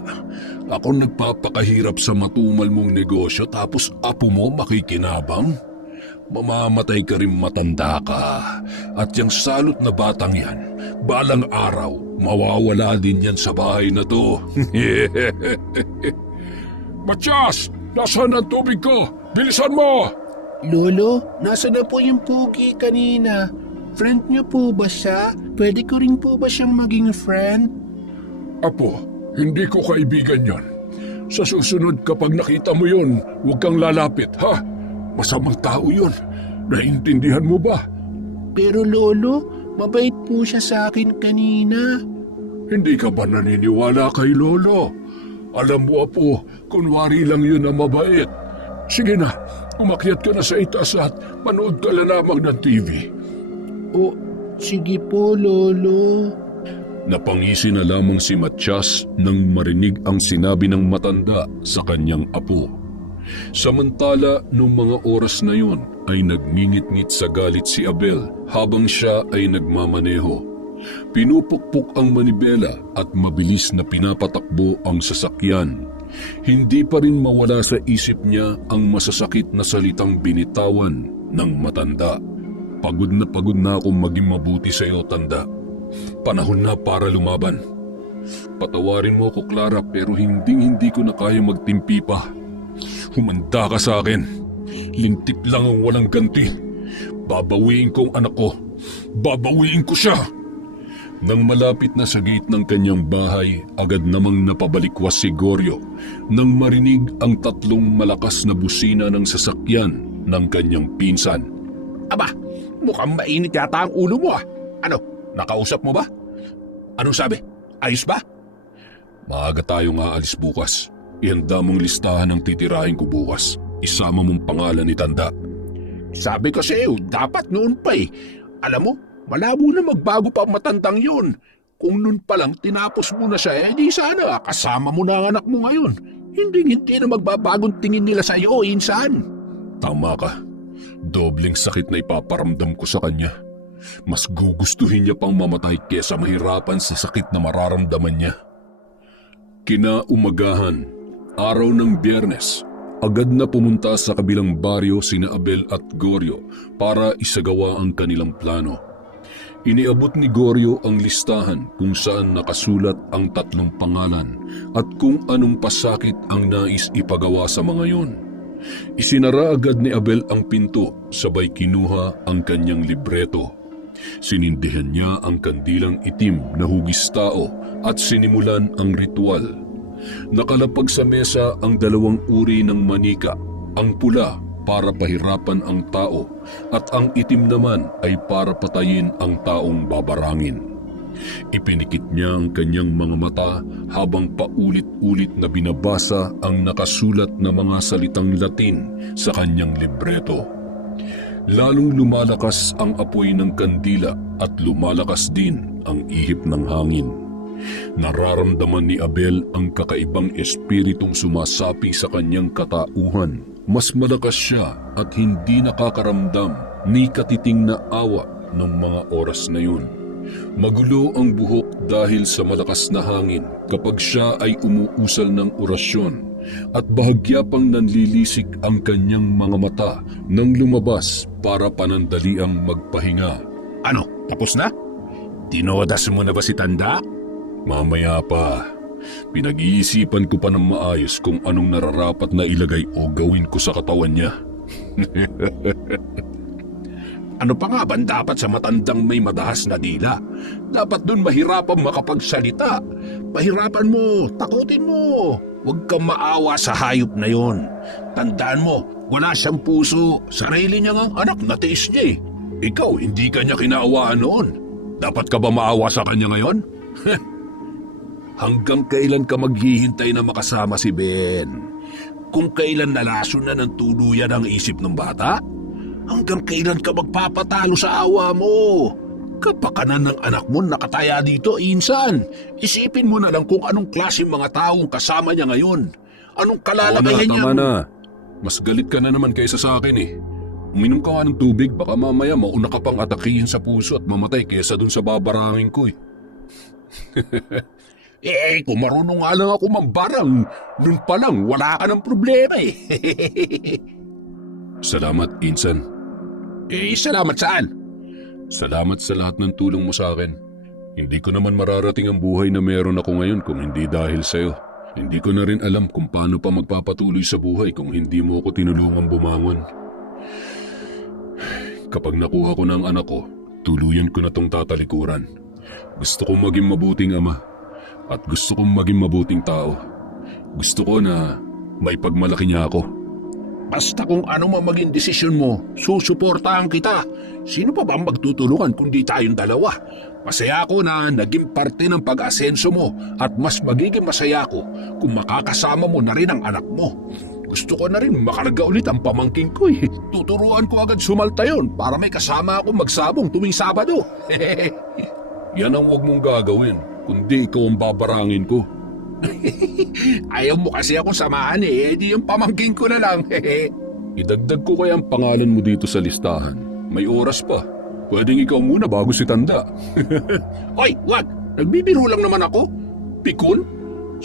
Ako nagpapakahirap sa matumal mong negosyo tapos apo mo makikinabang? Mamamatay ka rin matanda ka. At yung salot na batang yan, balang araw, mawawala din yan sa bahay na to. Matyas! Nasaan ang tubig ko? Bilisan mo! Lolo, nasa na po yung Pogi kanina? Friend niyo po ba siya? Pwede ko rin po ba siyang maging friend? Apo, hindi ko kaibigan yon. Sa susunod kapag nakita mo yon, huwag kang lalapit, ha? Masamang tao yon. Naiintindihan mo ba? Pero Lolo, mabait po siya sa akin kanina. Hindi ka ba naniniwala kay Lolo? Alam mo, Apo, kunwari lang yun na mabait. Sige na, umakyat ka na sa itaas at manood ka na lamang ng TV. O, sige po, Lolo. Napangisi na lamang si Matyas nang marinig ang sinabi ng matanda sa kanyang apo. Samantala, nung mga oras na yun ay nagngingit-ngit sa galit si Abel habang siya ay nagmamaneho. Pinupukpok ang manibela at mabilis na pinapatakbo ang sasakyan. Hindi pa rin mawala sa isip niya ang masasakit na salitang binitawan ng matanda. Pagod na akong maging mabuti sa iyo, tanda. Panahon na para lumaban. Patawarin mo ako, Clara, pero hindi ko na kaya magtimpi pa. Humanda ka sa akin. Lintip lang ang walang ganti. Babawiin ko ang anak ko. Babawiin ko siya. Nang malapit na sa gate ng kanyang bahay, agad namang napabalikwas si Goryo nang marinig ang tatlong malakas na busina ng sasakyan ng kanyang pinsan. Aba, mukhang mainit yata ang ulo mo ah. Ano, nakausap mo ba? Anong sabi? Ayos ba? Maaga tayong aalis bukas. Ihanda mong listahan ng titirahin ko bukas. Isama mong pangalan ni Tanda. Sabi ko sa iyo, dapat noon pa eh. Alam mo, malabo na magbago pa ang matandang yun. Kung noon pa lang tinapos mo na siya, di sana kasama mo na ang anak mo ngayon. Hindi na magbabagong tingin nila sa iyo, insan. Tama ka. Dobleng sakit na ipaparamdam ko sa kanya. Mas gugustuhin niya pang mamatay kesa mahirapan sa sakit na mararamdaman niya. Kinaumagahan, araw ng Biyernes, agad na pumunta sa kabilang baryo sina Abel at Goryo para isagawa ang kanilang plano. Iniabot ni Goryo ang listahan kung saan nakasulat ang tatlong pangalan at kung anong pasakit ang nais ipagawa sa mga yun. Isinara agad ni Abel ang pinto, sabay kinuha ang kanyang libreto. Sinindihan niya ang kandilang itim na hugis tao at sinimulan ang ritual. Nakalapag sa mesa ang dalawang uri ng manika, ang pula para pahirapan ang tao at ang itim naman ay para patayin ang taong babarangin. Ipinikit niya ang kanyang mga mata habang paulit-ulit na binabasa ang nakasulat na mga salitang Latin sa kanyang libreto. Lalong lumalakas ang apoy ng kandila at lumalakas din ang ihip ng hangin. Nararamdaman ni Abel ang kakaibang espiritong sumasapi sa kanyang katauhan Mas malakas siya at hindi nakakaramdam ni katiting na awa ng mga oras na yun. Magulo ang buhok dahil sa malakas na hangin kapag siya ay umuusal ng orasyon at bahagya pang nanlilisik ang kanyang mga mata nang lumabas para panandaliang magpahinga. Ano, tapos na? Tinodas mo na ba si Tanda? Mamaya pa. Pinag-iisipan ko pa ng maayos kung anong nararapat na ilagay o gawin ko sa katawan niya. Ano pa nga ba dapat sa matandang may madahas na dila? Dapat dun mahirapan makapagsalita. Pahirapan mo, takutin mo. Huwag kang maawa sa hayop na yon. Tandaan mo, wala siyang puso. Sarili niya ngang anak na tiis niya eh. Ikaw, hindi ka niya kinaawaan noon. Dapat ka ba maawa sa kanya ngayon? Hanggang kailan ka maghihintay na makasama si Ben? Kung kailan nalaso na ng tuluyan ang isip ng bata? Hanggang kailan ka magpapatalo sa awa mo? Kapakanan ng anak mo nakataya dito, Insan. Isipin mo na lang kung anong klaseng mga taong kasama niya ngayon. Anong kalalagayan niya? Tama na. Mas galit ka na naman kaysa sa akin eh. Uminom ka nga ng tubig, baka mamaya mauna ka pang atakihin sa puso at mamatay kaysa dun sa babarangin ko eh. Kung marunong nga lang ako mambarang, nun pa lang wala ka ng problema eh. Salamat, Insan. Salamat saan? Salamat sa lahat ng tulong mo sa akin. Hindi ko naman mararating ang buhay na meron ako ngayon kung hindi dahil sa'yo. Hindi ko na rin alam kung paano pa magpapatuloy sa buhay kung hindi mo ako tinulungan bumangon. Kapag nakuha ko na ang anak ko, tuluyan ko na tong tatalikuran. Gusto kong maging mabuting ama. At gusto kong maging mabuting tao. Gusto ko na may pagmalaki niya ako. Basta kung ano man maging desisyon mo, susuportahan kita. Sino pa ba ang magtutulungan kundi tayong dalawa? Masaya ako na naging parte ng pag-asenso mo at mas magiging masaya ako kung makakasama mo na rin ang anak mo. Gusto ko na rin makarga ulit ang pamangking ko eh. Tuturuan ko agad sumalta yon para may kasama akong magsabong tuwing Sabado. Yan ang huwag mong gagawin, kundi ikaw ang babarangin ko. Ayaw mo kasi akong samahan eh, di yung pamangking ko na lang. Idagdag ko kaya ang pangalan mo dito sa listahan. May oras pa. Pwedeng ikaw muna bago si Tanda. Hoy, wag! Nagbibiro lang naman ako. Pikon?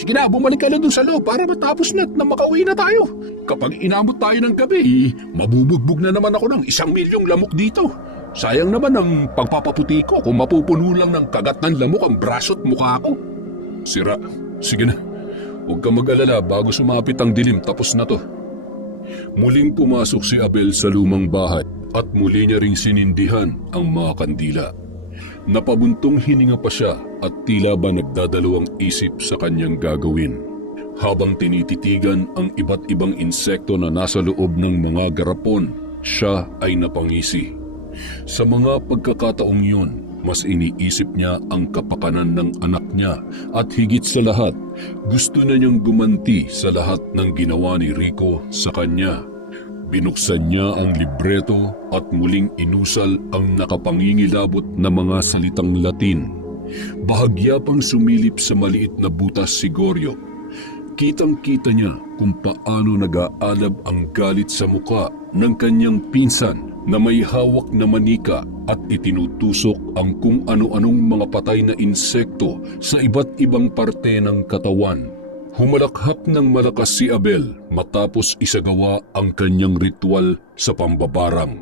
Sige na, bumalik ka na dun sa loob para matapos na at na makauwi na tayo. Kapag inabot tayo ng gabi, mabubugbog na naman ako ng 1,000,000 lamok dito. Sayang naman ang pagpapaputi ko kung mapupuno lang ng kagat ng lamok ang braso at mukha ko. Sira. Sige na. Huwag ka mag-alala bago sumapit ang dilim, tapos na to. Muling pumasok si Abel sa lumang bahay at muli niya ring sinindihan ang mga kandila. Napabuntong hininga pa siya at tila ba nagdadalawang isip sa kanyang gagawin. Habang tinititigan ang iba't ibang insekto na nasa loob ng mga garapon, siya ay napangisi. Sa mga pagkakataong yun, mas iniisip niya ang kapakanan ng anak niya at higit sa lahat, gusto na niyang gumanti sa lahat ng ginawa ni Rico sa kanya. Binuksan niya ang libreto at muling inusal ang nakapangingilabot na mga salitang Latin. Bahagya pang sumilip sa maliit na butas si Goryo. Kitang-kita niya kung paano nag-aalab ang galit sa muka ng kanyang pinsan na may hawak na manika at itinutusok ang kung ano-anong mga patay na insekto sa iba't ibang parte ng katawan. Humalakhak ng malakas si Abel matapos isagawa ang kanyang ritual sa pambabarang.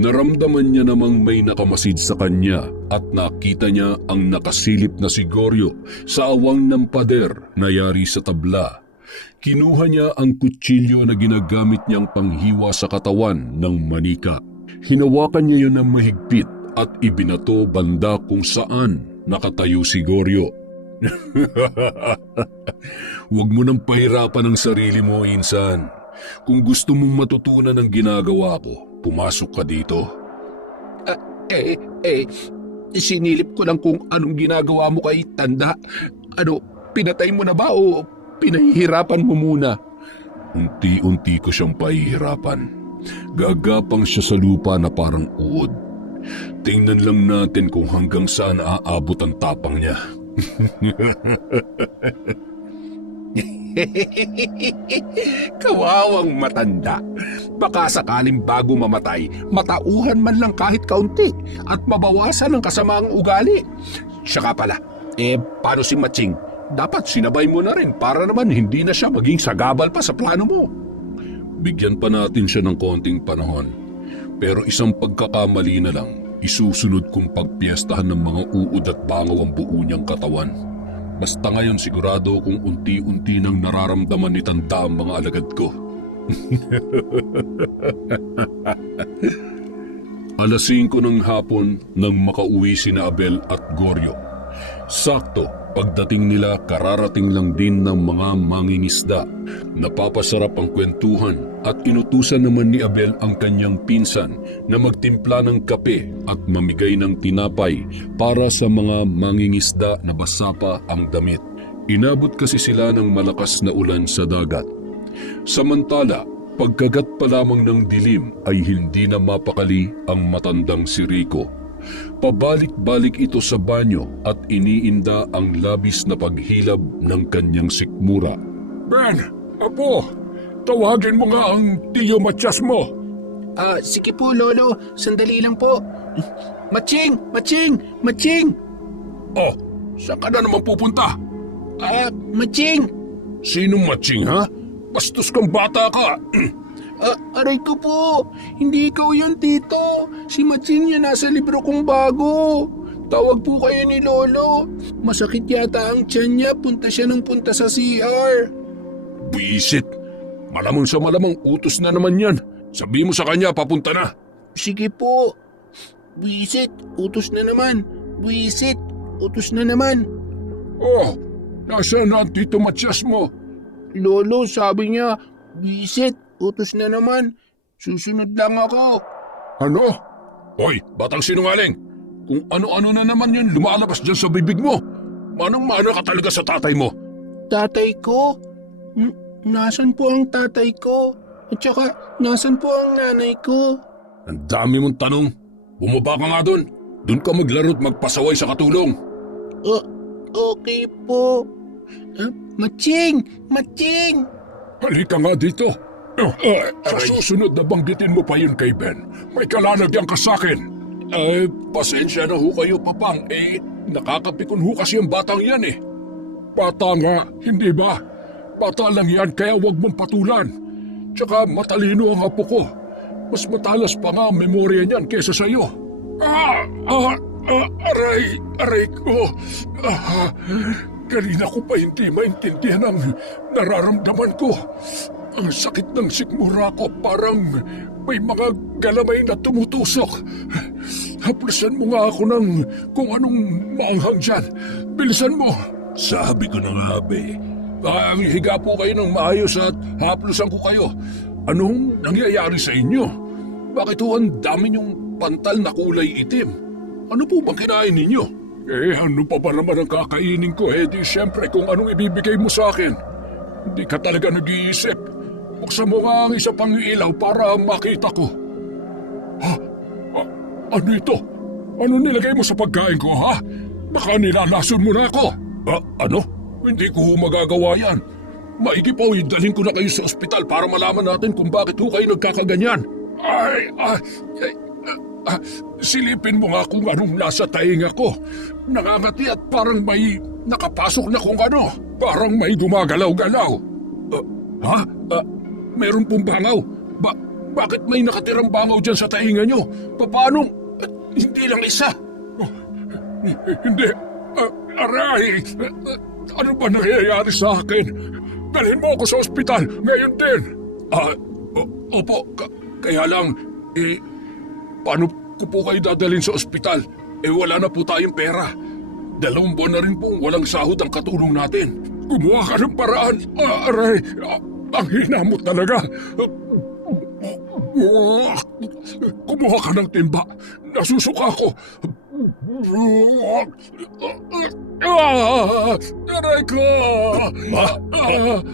Naramdaman niya namang may nakamasid sa kanya at nakita niya ang nakasilip na si Goryo sa awang ng pader na yari sa tabla. Kinuha niya ang kutsilyo na ginagamit niyang panghiwa sa katawan ng manika. Hinawakan niya yun ng mahigpit at ibinato banda kung saan nakatayo si Goryo. Huwag mo nang pahirapan ang sarili mo, Insan. Kung gusto mong matutunan ang ginagawa ko, pumasok ka dito. Sinilip ko lang kung anong ginagawa mo kay Tanda. Pinatay mo na ba o pinahihirapan mo muna? Unti-unti ko siyang pahihirapan. Gagapang siya sa lupa na parang uod. Tingnan lang natin kung hanggang saan aabot ang tapang niya. Kawawang matanda. Baka sakaling bago mamatay, matauhan man lang kahit kaunti at mabawasan ang kasamaang ugali. Tsaka pala, paano si Matching? Dapat sinabay mo na rin para naman hindi na siya maging sagabal pa sa plano mo. Bigyan pa natin siya ng konting panahon. Pero isang pagkakamali na lang, isusunod kong pagpiestahan ng mga uod at bangaw ang buo niyang katawan. Basta ngayon sigurado kung unti-unti nang nararamdaman ni Tanda ang mga alagad ko. Alas 5 ng hapon nang makauwi sina Abel at Goryo. Sakto, pagdating nila kararating lang din ng mga mangingisda. Napapasarap ang kwentuhan at inutusan naman ni Abel ang kanyang pinsan na magtimpla ng kape at mamigay ng tinapay para sa mga mangingisda na basa pa ang damit. Inabot kasi sila ng malakas na ulan sa dagat. Samantala, pagkagat pa lamang ng dilim ay hindi na mapakali ang matandang si Rico. Pabalik-balik ito sa banyo at iniinda ang labis na paghilab ng kanyang sikmura. Ben, apo, tawagin mo nga ang Tio Matias mo. Sige po, Lolo. Sandali lang po. Matching! Matching! Matching! Oh, saan ka na naman pupunta? Matching! Sinong Matching, ha? Bastos kang bata ka. Aray ko po. Hindi ikaw yun, Tito. Si Matching yan nasa libro kong bago. Tawag po kayo ni Lolo. Masakit yata ang tiyan niya. Punta siya ng punta sa CR. Bisit. Malamang sa malamang utos na naman yan. Sabi mo sa kanya, papunta na. Sige po. Buisit, utos na naman. Buisit, utos na naman. Oh, nasaan na ang Tito Matias mo? Lolo, sabi niya, buisit, utos na naman. Susunod lang ako. Ano? Hoy, batang sinungaling. Kung ano-ano na naman yun lumalabas dyan sa bibig mo. Manang-mana ka talaga sa tatay mo. Tatay ko? Nasaan po ang tatay ko? At saka, nasaan po ang nanay ko? Ang dami mong tanong. Bumaba ka nga doon. Doon ka maglaro at magpasaway sa katulong. Okay po. Matching! Matching! Halika nga dito. Sa susunod na banggitin mo pa yun kay Ben. May kalalagyan ka sa akin. Pasensya na ho kayo, Papang. Nakakapikon ho kasi ang batang yan eh. Bata nga, hindi ba? Bata lang yan kaya wag mong patulan. Tsaka matalino ang apo ko. Mas matalas pa nga ang memorya niyan kesa sa'yo. Aray ko. Kanina ko pa hindi maintindihan ang nararamdaman ko. Ang sakit ng sikmura ko parang may mga galamay na tumutusok. Haplasan mo nga ako ng kung anong maanghang dyan. Bilisan mo. Sabi ko na nga, Abe. Higa po kayo ng maayos at haplusan ko kayo. Anong nangyayari sa inyo? Bakit ho ang dami niyong pantal na kulay itim? Ano po bang kinain ninyo? Ano pa ba naman ang kakainin ko? Di siyempre kung anong ibibigay mo sa akin. Hindi ka talaga nag-iisip. Buksan mo nga ang isa pang ilaw para makita ko. Ano ito? Ano nilagay mo sa pagkain ko, ha? Baka nilalason mo na ako. Ano? Hindi ko magagawa yan. Maigi po, dalhin ko na kayo sa ospital para malaman natin kung bakit ho kayo nagkakaganyan. Silipin mo nga kung anong nasa tainga ko. Nangangati at parang may nakapasok na kung ano. Parang may gumagalaw-galaw. Meron pong bangaw. Bakit may nakatirang bangaw dyan sa tainga nyo? Paano? Hindi lang isa. Hindi. Aray! Ano ba nangyayari sa akin? Dalhin mo ako sa ospital ngayon din. Opo. Kaya lang, paano ko po kayo dadalhin sa ospital? Wala na po tayong pera. 2 buwan na rin pong walang sahod ang katulong natin. Gumawa ka ng paraan. Aray, ang hina mo talaga. Kumuha ka ng timba. Nasusuka ako. Aray ko!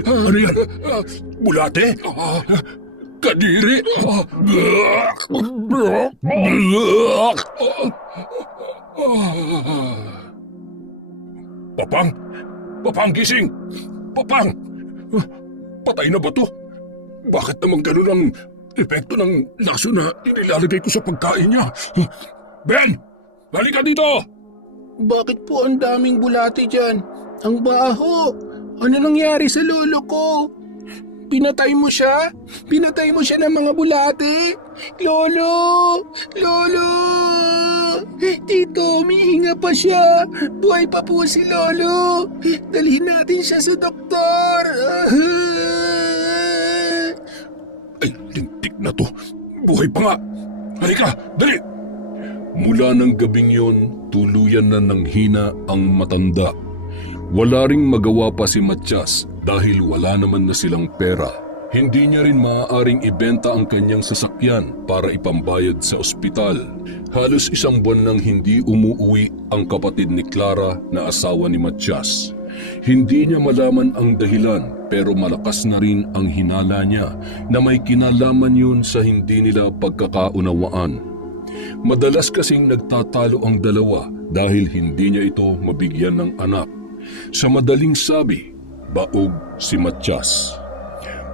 Ano yan? Bulate? Kadiri? Papang! Papang, gising! Papang! Patay na ba to? Bakit naman ganun ang epekto ng laso na inilalagay ko sa pagkain niya? Ben! Halika dito! Bakit po ang daming bulate dyan? Ang baho! Ano nangyari sa lolo ko? Pinatay mo siya? Pinatay mo siya ng mga bulate? Lolo! Lolo! Tito, umihinga pa siya. Buhay pa po si Lolo. Dalhin natin siya sa doktor. Ay, lintik na to. Buhay pa nga. Halika, dali! Mula ng gabing yun, tuluyan na nanghina ang matanda. Wala ring magawa pa si Matias dahil wala naman na silang pera. Hindi niya rin maaaring ibenta ang kanyang sasakyan para ipambayad sa ospital. Halos 1 buwan nang hindi umuuwi ang kapatid ni Clara na asawa ni Matias. Hindi niya malaman ang dahilan pero malakas na rin ang hinala niya na may kinalaman yun sa hindi nila pagkakaunawaan. Madalas kasing nagtatalo ang dalawa dahil hindi niya ito mabigyan ng anak. Sa madaling sabi, baog si Matias.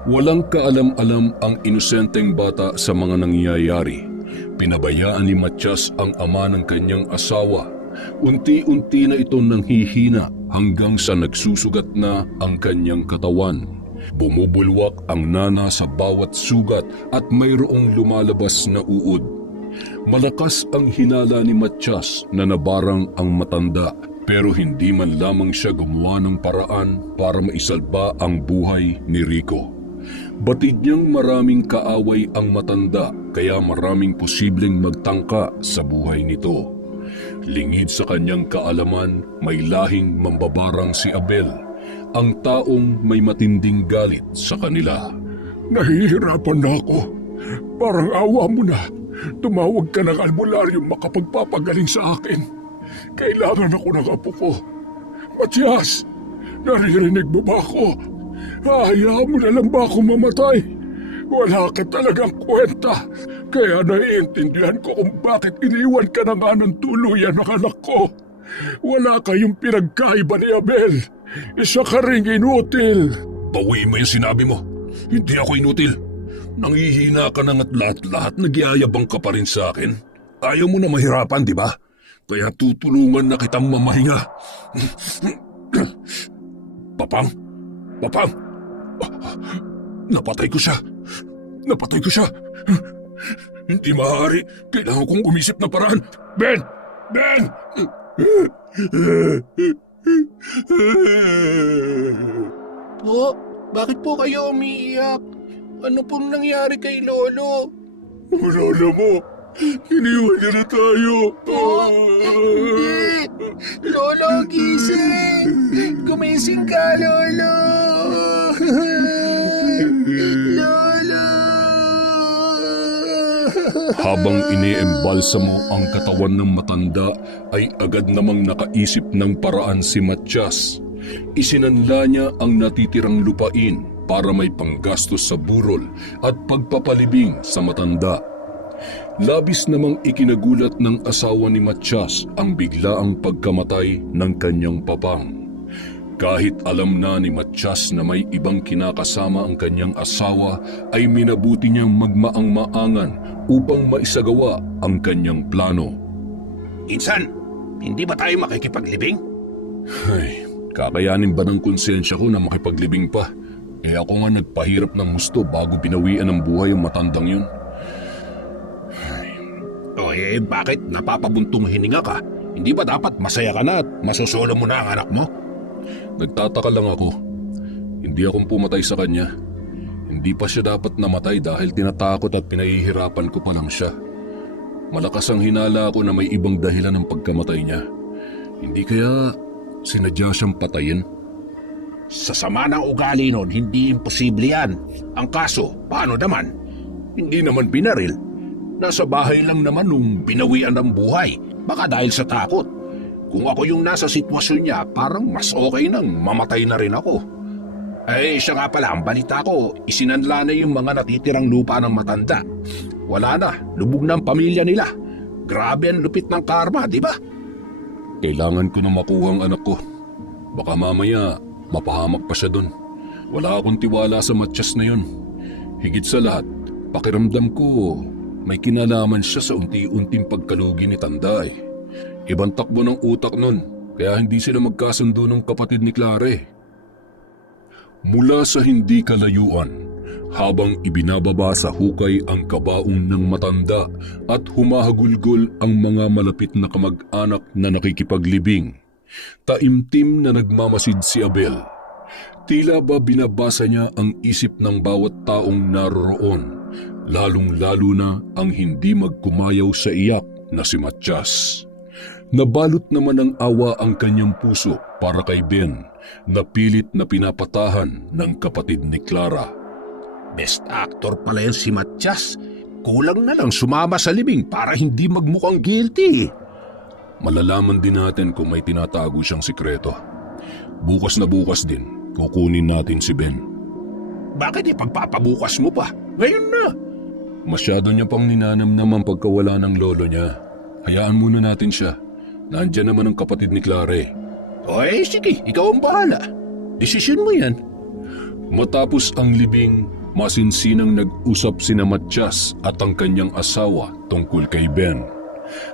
Walang kaalam-alam ang inosenteng bata sa mga nangyayari. Pinabayaan ni Matias ang ama ng kanyang asawa. Unti-unti na ito nanghihina hanggang sa nagsusugat na ang kanyang katawan. Bumubulwak ang nana sa bawat sugat at mayroong lumalabas na uod. Malakas ang hinala ni Matias na nabarang ang matanda pero hindi man lamang siya gumawa ng paraan para maisalba ang buhay ni Rico. Batid niyang maraming kaaway ang matanda kaya maraming posibleng magtangka sa buhay nito. Lingid sa kanyang kaalaman, may lahing mambabarang si Abel, ang taong may matinding galit sa kanila. Nahihirapan na ako. Parang awa mo na. Tumawag ka ng albularyong makapagpapagaling sa akin. Kailangan ako ng apo ko. Matias, naririnig mo ba ako? Hayaan mo na lang ba ako mamatay? Wala ka talagang kwenta. Kaya naiintindihan ko kung bakit iniwan ka na nga ng tuluyan ng anak ko. Wala kayong pinagkaiba ni Abel. Isa ka ring inutil. Bawiin mo yung sinabi mo. Hindi ako inutil. Nangihina ka na nga't lahat-lahat nagyayabang ka pa rin sa akin. Ayaw mo na mahirapan, di ba? Kaya tutulungan na kitang mamahinga. Papang? Papang? Napatay ko siya. Napatay ko siya. Hindi maaari. Kailangan kong umisip na paraan. Ben! Ben! Po, bakit po kayo umiiyak? Ano pong nangyari kay Lolo? Lolo mo, iniwan niya na tayo. Hindi! Lolo, gising! Gumising ka, Lolo! Lolo! Habang iniembalsamo ang katawan ng matanda ay agad namang nakaisip ng paraan si Matias. Isinanla niya ang natitirang lupain para may panggastos sa burol at pagpapalibing sa matanda. Labis namang ikinagulat ng asawa ni Matias ang biglaang pagkamatay ng kanyang papang. Kahit alam na ni Matias na may ibang kinakasama ang kanyang asawa, ay minabuti niyang magmaang-maangan upang maisagawa ang kanyang plano. Insan, hindi ba tayo makikipaglibing? Ay, kakayanin ba ng konsensya ko na makipaglibing pa? Ako nga nagpahirap ng husto bago binawian ng buhay ang matandang yun. Bakit napapabuntong hininga ka? Hindi ba dapat masaya ka na at masosolo mo na ang anak mo? Nagtataka lang ako. Hindi akong pumatay sa kanya. Hindi pa siya dapat namatay dahil tinatakot at pinahihirapan ko pa lang siya. Malakas ang hinala ko na may ibang dahilan ng pagkamatay niya. Hindi kaya sinadya siyang patayin? Sa sama ng ugali nun, hindi imposible yan. Ang kaso, paano naman? Hindi naman binaril. Nasa bahay lang naman nung binawian ng buhay. Baka dahil sa takot. Kung ako yung nasa sitwasyon niya, parang mas okay nang mamatay na rin ako. Siya nga pala, ang balita ko, isinanla na yung mga natitirang lupa ng matanda. Wala na, lubog na ang pamilya nila. Grabe ang lupit ng karma, di ba? Kailangan ko na makuha ang anak ko. Baka mamaya mapahamak pa siya dun. Wala akong tiwala sa Matiyas na yun. Higit sa lahat, pakiramdam ko may kinalaman siya sa unti-unting pagkalugi ni Tanday. Ibang takbo ng utak nun, kaya hindi sila magkasundo ng kapatid ni Clare. Mula sa hindi kalayuan, habang ibinababa sa hukay ang kabaong ng matanda at humahagulgol ang mga malapit na kamag-anak na nakikipaglibing, taimtim na nagmamasid si Abel. Tila ba binabasa niya ang isip ng bawat taong naroroon, lalong-lalo na ang hindi magkumayaw sa iyak na si Matiyas. Nabalot naman ng awa ang kanyang puso para kay Ben, na pilit na pinapatahan ng kapatid ni Clara. Best actor pala yan si Matiyas. Kulang na lang sumama sa libing para hindi magmukhang guilty. Malalaman din natin kung may tinatago siyang sikreto. Bukas na bukas din, kukunin natin si Ben. Bakit ipagpapabukas mo pa? Ngayon na. Masyado niya pang ninanamnam ang pagkawala ng lolo niya. Hayaan muna natin siya. Nandiyan naman ang kapatid ni Clare. Oy, sige, ikaw ang bahala. Desisyon mo yan. Matapos ang libing, masinsinang nag-usap sina Matiyas at ang kanyang asawa tungkol kay Ben.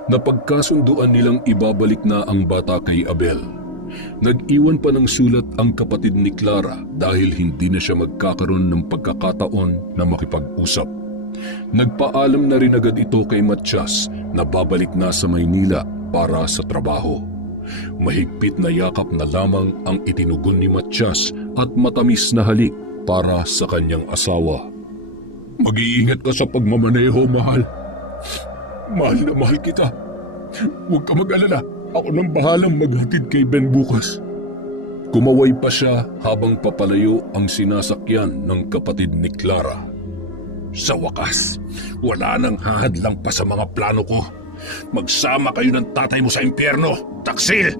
Napagkasunduan nilang ibabalik na ang bata kay Abel. Nag-iwan pa ng sulat ang kapatid ni Clara dahil hindi na siya magkakaroon ng pagkakataon na makipag-usap. Nagpaalam na rin agad ito kay Matiyas na babalik na sa Maynila para sa trabaho. Mahigpit na yakap na lamang ang itinugon ni Matiyas at matamis na halik para sa kanyang asawa. Mag-iingat ka sa pagmamaneho, mahal. Mahal na mahal kita. Huwag ka mag-alala. Ako nang bahalang maghatid kay Ben bukas. Kumaway pa siya habang papalayo ang sinasakyan ng kapatid ni Clara. Sa wakas, wala nang hahadlang pa sa mga plano ko. Magsama kayo ng tatay mo sa impyerno, Taksil!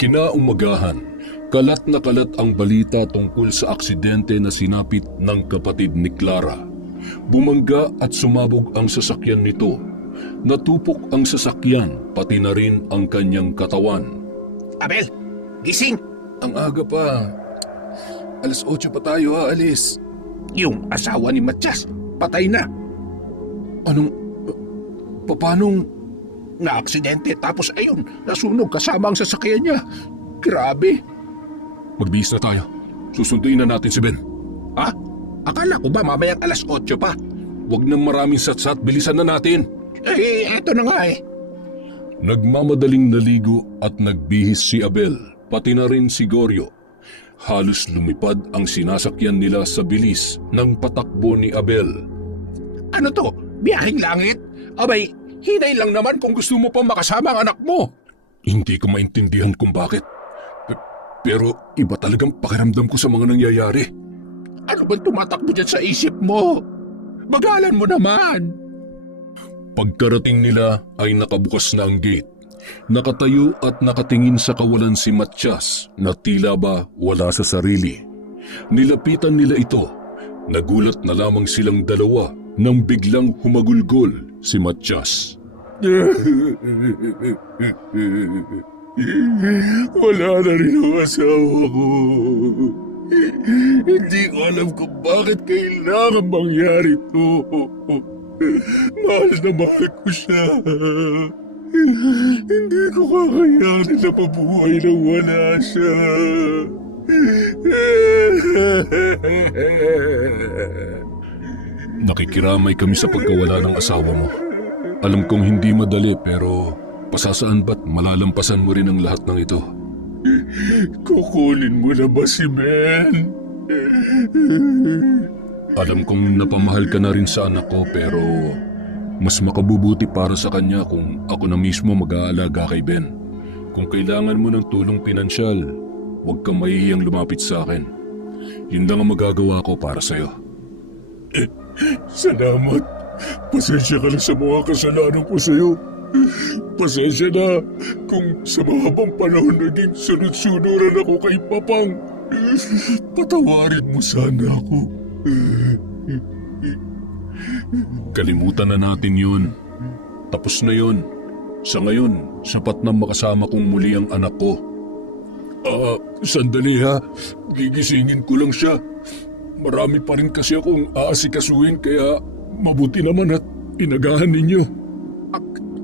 Kinaumagahan, kalat na kalat ang balita tungkol sa aksidente na sinapit ng kapatid ni Clara. Bumangga at sumabog ang sasakyan nito. Natupok ang sasakyan, pati na rin ang kanyang katawan. Abel, gising! Ang aga pa. 8:00 pa tayo aalis. Yung asawa ni Matiyas, patay na. Anong... papanong... Na-aksidente tapos ayun, nasunog kasama ang sasakyan niya. Grabe. Magbihis na tayo. Susunduin na natin si Ben. Ha? Akala ko ba mamayang 8:00 pa? Huwag nang maraming satsat, bilisan na natin. Eto na nga eh. Nagmamadaling naligo at nagbihis si Abel, pati na rin si Goryo. Halos lumipad ang sinasakyan nila sa bilis ng patakbo ni Abel. Ano to? Biyaheng langit? Abay, hinay lang naman kung gusto mo pa makasama ang anak mo. Hindi ko maintindihan kung bakit. Pero iba talagang pakiramdam ko sa mga nangyayari. Ano bang tumatakbo dyan sa isip mo? Magalan mo naman. Pagkarating nila ay nakabukas na ang gate. Nakatayo at nakatingin sa kawalan si Matiyas na tila ba wala sa sarili. Nilapitan nila ito. Nagulat na lamang silang dalawa nang biglang humagulgol si Matiyas. Wala na rin ang asawa ko. Hindi ko alam kung bakit kailangan mangyari ito. Mahal na mahal ko siya. Hindi ko kakayanin na mabuhay nang wala siya. Nakikiramay kami sa pagkawala ng asawa mo. Alam kong hindi madali pero pasasaan ba't malalampasan mo rin ang lahat ng ito? Kukunin mo na ba si Ben? Alam kong napamahal ka na rin sa anak ko pero mas makabubuti para sa kanya kung ako na mismo mag-aalaga kay Ben. Kung kailangan mo ng tulong pinansyal, huwag kang mahihiyang lumapit sa akin. Yun lang ang magagawa ko para sa'yo. Salamat. Pasensya ka na sa mga kasalanan ko sa'yo. Pasensya na kung sa mahabang panahon naging sunod-sunuran ako kay Papang. Patawarin mo sana ako. Kalimutan na natin yun. Tapos na yun. Sa ngayon, sapat na makasama kong muli ang anak ko. Sandali ha. Gigisingin ko lang siya. Marami pa rin kasi akong aasikasuhin kaya mabuti naman at inagahan ninyo.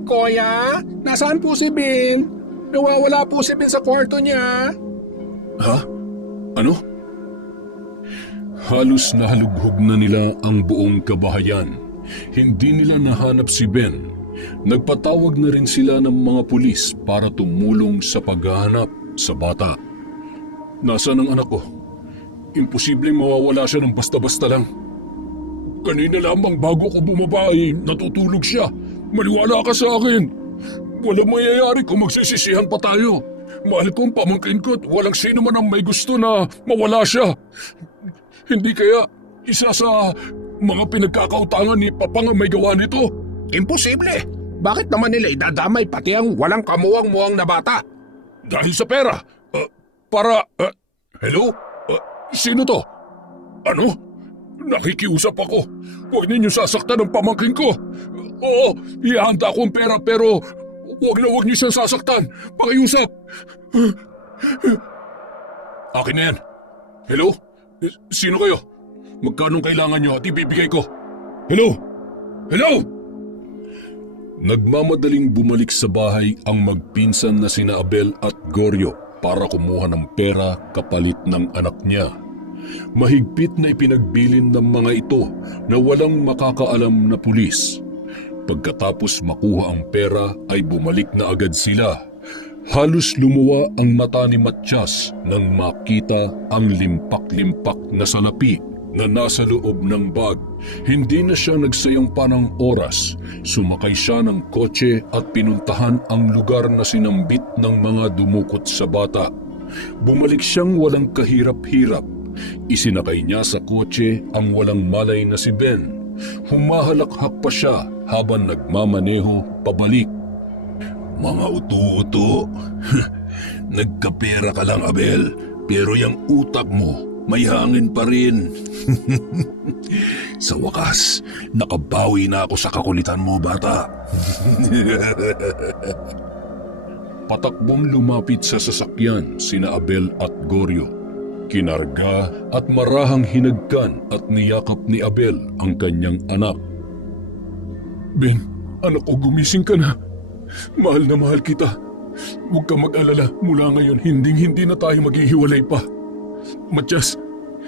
Kuya, nasaan po si Ben? Nawawala po si Ben sa kwarto niya. Ha? Ano? Halos nahalughog na nila ang buong kabahayan. Hindi nila nahanap si Ben. Nagpatawag na rin sila ng mga pulis para tumulong sa paghahanap sa bata. Nasaan ang anak ko? Imposibleng mawawala siya ng basta-basta lang. Kanina lamang bago ko bumaba ay natutulog siya. Maniwala ka sa akin. Walang mayayari kung magsisisihan pa tayo. Mahal kong pamangkin ko at walang sino man ang may gusto na mawala siya. Hindi kaya isa sa mga pinagkakautangan ni Papa nga may gawa nito? Imposible! Bakit naman nila idadamay pati ang walang kamuwang-muwang na bata? Dahil sa pera. Hello? Sino to? Ano? Nakikiusap ako. Huwag ninyo sasaktan ang pamangkin ko. Oo, ihanda akong pera pero huwag niyo siyang sasaktan. Pakiusap. Akin na yan. Hello? Sino kayo? Magkano kailangan niyo at ibibigay ko? Hello? Hello? Nagmamadaling bumalik sa bahay ang magpinsan na sina Abel at Goryo para kumuha ng pera kapalit ng anak niya. Mahigpit na ipinagbilin ng mga ito na walang makakaalam na pulis. Pagkatapos makuha ang pera ay bumalik na agad sila. Halos lumuwa ang mata ni Matyas nang makita ang limpak-limpak na salapi na nasa loob ng bag. Hindi na siya nagsayang pa ng oras. Sumakay siya ng kotse at pinuntahan ang lugar na sinambit ng mga dumukot sa bata. Bumalik siyang walang kahirap-hirap. Isinakay niya sa kotse ang walang malay na si Ben. Humahalakhak pa siya habang nagmamaneho pabalik. Mga uto-uto, nagkapera ka lang Abel, pero yung utak mo may hangin pa rin. Sa wakas, nakabawi na ako sa kakulitan mo, bata. Patakbong lumapit sa sasakyan sina Abel at Goryo. Kinarga at marahang hinagkan at niyakap ni Abel ang kanyang anak. Ben, anak ko, gumising ka na. Mahal na mahal kita. Huwag ka mag-alala, mula ngayon hinding-hindi na tayo maghihiwalay pa. Matyas,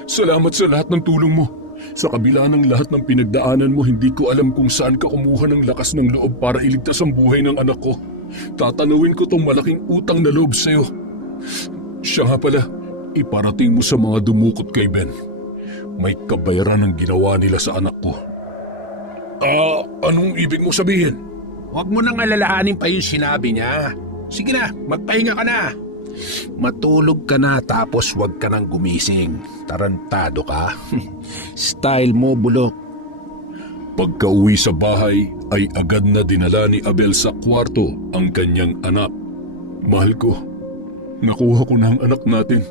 salamat sa lahat ng tulong mo. Sa kabila ng lahat ng pinagdaanan mo, hindi ko alam kung saan ka kumuha ng lakas ng loob para iligtas ang buhay ng anak ko. Tatanawin ko tong malaking utang na loob sa'yo. Siya nga pala, iparating mo sa mga dumukot kay Ben. May kabayaran ang ginawa nila sa anak ko. Anong ibig mo sabihin? Huwag mo nang alalahanin pa yung sinabi niya. Sige na, magpahinga ka na. Matulog ka na tapos huwag ka nang gumising. Tarantado ka. Style mo, bulok. Pagka-uwi sa bahay ay agad na dinala ni Abel sa kwarto ang kanyang anak. Mahal ko, nakuha ko na ang anak natin.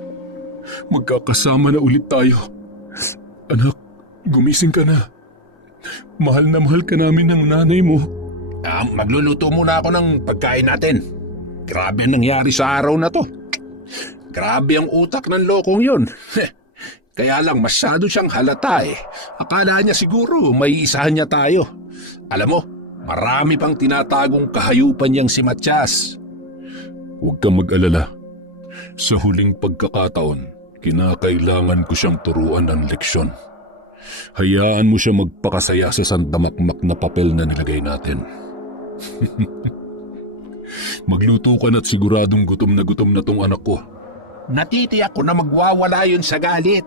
Magkakasama na ulit tayo. Anak, gumising ka na. Mahal na mahal ka namin ng nanay mo. Magluluto muna ako ng pagkain natin. Grabe ang nangyari sa araw na to. Grabe ang utak ng lokong yun. Kaya lang masyado siyang halata eh. Akala niya siguro may isahan niya tayo. Alam mo, marami pang tinatagong kahayupan niyang si Matyas. Huwag kang mag-alala. Sa huling pagkakataon, kinakailangan ko siyang turuan ng leksyon. Hayaan mo siya magpakasaya sa sandamakmak na papel na nilagay natin. Magluto ka na't siguradong gutom na tong anak ko. Natitiyak ko na magwawala yun sa galit.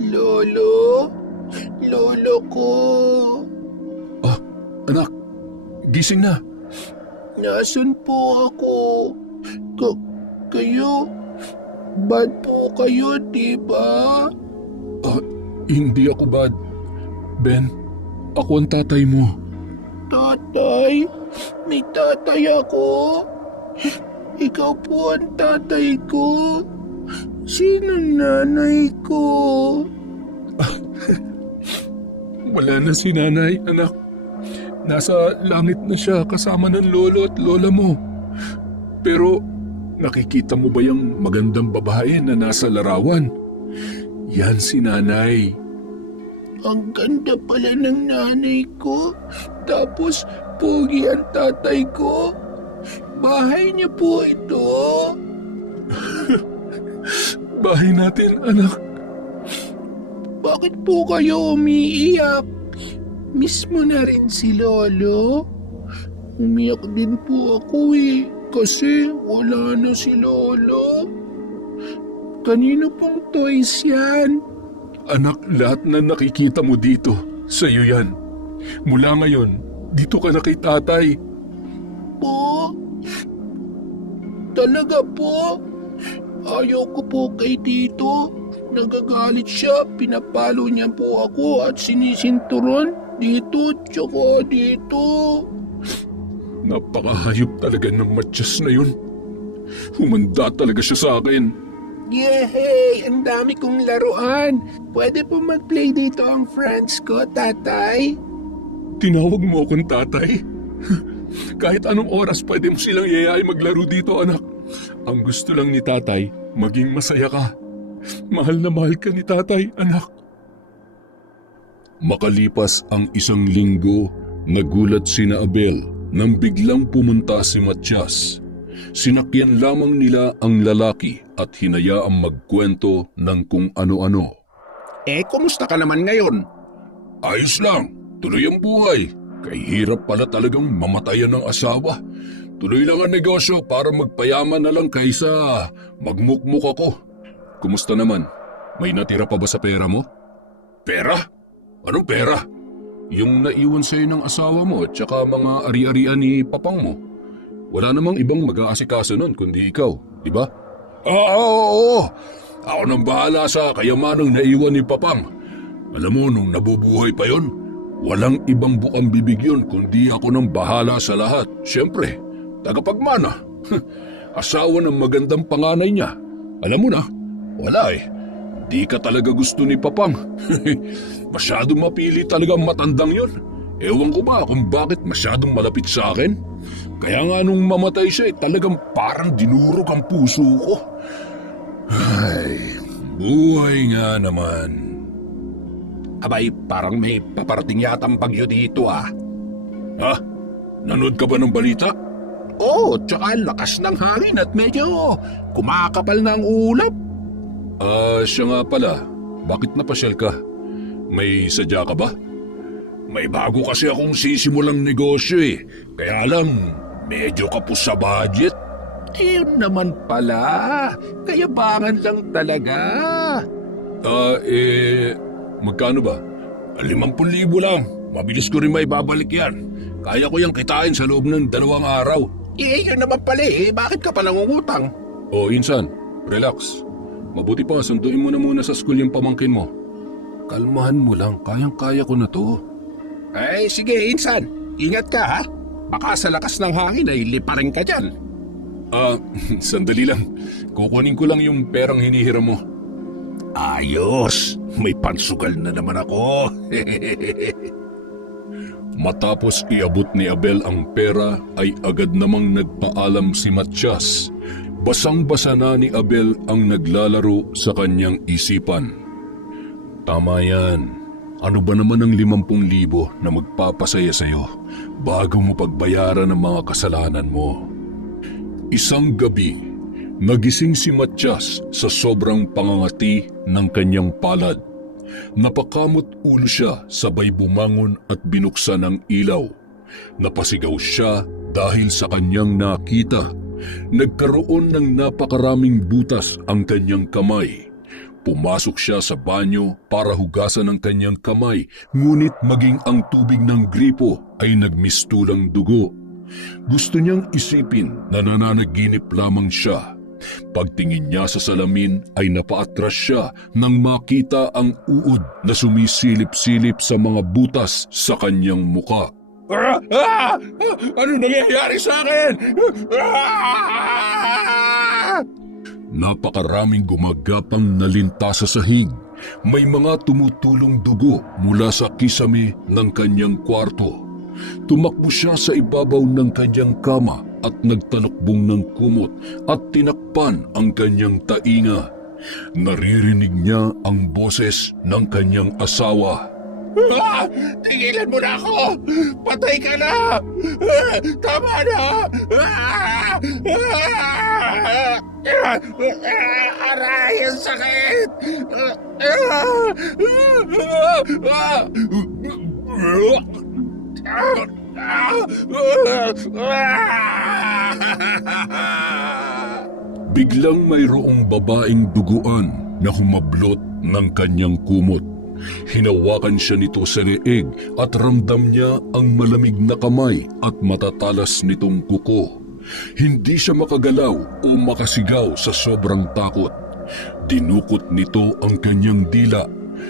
Lolo? Lolo ko? Anak, gising na. Nasaan po ako? Kayo? Bad po kayo, di ba? Hindi ako bad. Ben, ako ang tatay mo. Tatay? May tatay ako? Ikaw po ang tatay ko? Sino nanay ko? Wala na si nanay, anak. Nasa langit na siya kasama ng lolo at lola mo. Pero nakikita mo ba yung magandang babae na nasa larawan? Yan si nanay. Ang ganda pala ng nanay ko. Tapos, pogi ang tatay ko. Bahay niya po ito. Bahay natin, anak. Bakit po kayo umiiyak? Miss mo na rin si Lolo? Umiyak din po ako kasi wala na si Lolo. Kanino pong toys yan? Anak, lahat na nakikita mo dito, sa'yo yan. Mula ngayon, dito ka na kay tatay. Po? Talaga po? Ayaw ko po kay Tito. Nagagalit siya, pinapalo niya po ako at sinisinturon dito tsaka dito. Napakahayop talaga ng matyas na yun. Humanda talaga siya sa akin. Yehey! Ang dami kong laruan. Pwede po mag-play dito ang friends ko, tatay? Tinawag mo akong tatay? Kahit anong oras pwede mo silang yayay maglaro dito, anak. Ang gusto lang ni tatay, maging masaya ka. Mahal na mahal ka ni tatay, anak. Makalipas ang 1 linggo, nagulat sina Abel nang biglang pumunta si Matias. Sinakyan lamang nila ang lalaki at hinayaang magkwento ng kung ano-ano. Kumusta ka naman ngayon? Ayos lang, tuloy ang buhay. Kahirap pala talagang mamatayan ng asawa. Tuloy lang ang negosyo para magpayaman na lang kaysa magmukmuk ako. Kumusta naman? May natira pa ba sa pera mo? Pera? Anong pera? Yung naiwan sa'yo ng asawa mo at saka mga ari-arian ni papang mo. Wala namang ibang mag-aasikaso nun kundi ikaw, di ba? Oo. Ako nang bahala sa kayamanang naiwan ni papang. Alam mo, nung nabubuhay pa yon, walang ibang bukang bibig yun kundi ako nang bahala sa lahat. Siyempre, tagapagmana. Asawa ng magandang panganay niya. Alam mo na, wala di ka talaga gusto ni papang. Masyadong mapili talagang matandang yun. Ewan ko ba kung bakit masyadong malapit sa akin. Kaya nga nung mamatay siya talagang parang dinurog ang puso ko. Ay, buhay nga naman. Abay, parang may paparating yatang bagyo dito Ha? Nanood ka ba ng balita? Oo, tsaka lakas ng hangin at medyo kumakapal na ang ulap. Siya nga pala. Bakit napasyal ka? May sadya ka ba? May bago kasi akong sisimulang negosyo Kaya lang, medyo kapos sa budget. Yun naman pala. Kayabangan lang talaga. Magkano ba? 50,000 lang. Mabilis ko rin maibabalik yan. Kaya ko yung kitain sa loob ng 2 araw. Yun naman pala Bakit ka pa nangungutang? Insan, relax. Mabuti pa sunduin mo na muna sa school yung pamangkin mo. Kalmahan mo lang, kayang-kaya ko na to. Ay, sige, Insan. Ingat ka, ha? Baka sa lakas ng hangin ay liparin ka dyan. Sandali lang. Kukunin ko lang yung perang hinihiram mo. Ayos! May pansugal na naman ako. Matapos iabot ni Abel ang pera ay agad namang nagpaalam si Matias. Basang-basa na ni Abel ang naglalaro sa kanyang isipan. Tama yan. Ano ba naman ang 50,000 na magpapasaya sa'yo bago mo pagbayaran ang mga kasalanan mo? Isang gabi, nagising si Matias sa sobrang pangangati ng kanyang palad. Napakamot ulo siya sabay bumangon at binuksan ang ilaw. Napasigaw siya dahil sa kanyang nakita. Nagkaroon ng napakaraming butas ang kanyang kamay. Pumasok siya sa banyo para hugasan ang kanyang kamay, ngunit maging ang tubig ng gripo ay nagmistulang dugo. Gusto niyang isipin na nananaginip lamang siya. Pagtingin niya sa salamin ay napaatras siya nang makita ang uod na sumisilip-silip sa mga butas sa kanyang muka. Ano nangyayari sa akin? Napakaraming gumagapang nalinta sa sahig. May mga tumutulong dugo mula sa kisame ng kanyang kwarto. Tumakbo siya sa ibabaw ng kanyang kama at nagtalokbong ng kumot at tinakpan ang kanyang tainga. Naririnig niya ang boses ng kanyang asawa. Tigilan mo na ako! Patay ka na! Tama na! Aray, ang sakit! Biglang mayroong babaeng duguan na humablot ng kanyang kumot. Hinawakan siya nito sa leeg at ramdam niya ang malamig na kamay at matatalas nitong kuko. Hindi siya makagalaw o makasigaw sa sobrang takot. Dinukot nito ang kanyang dila.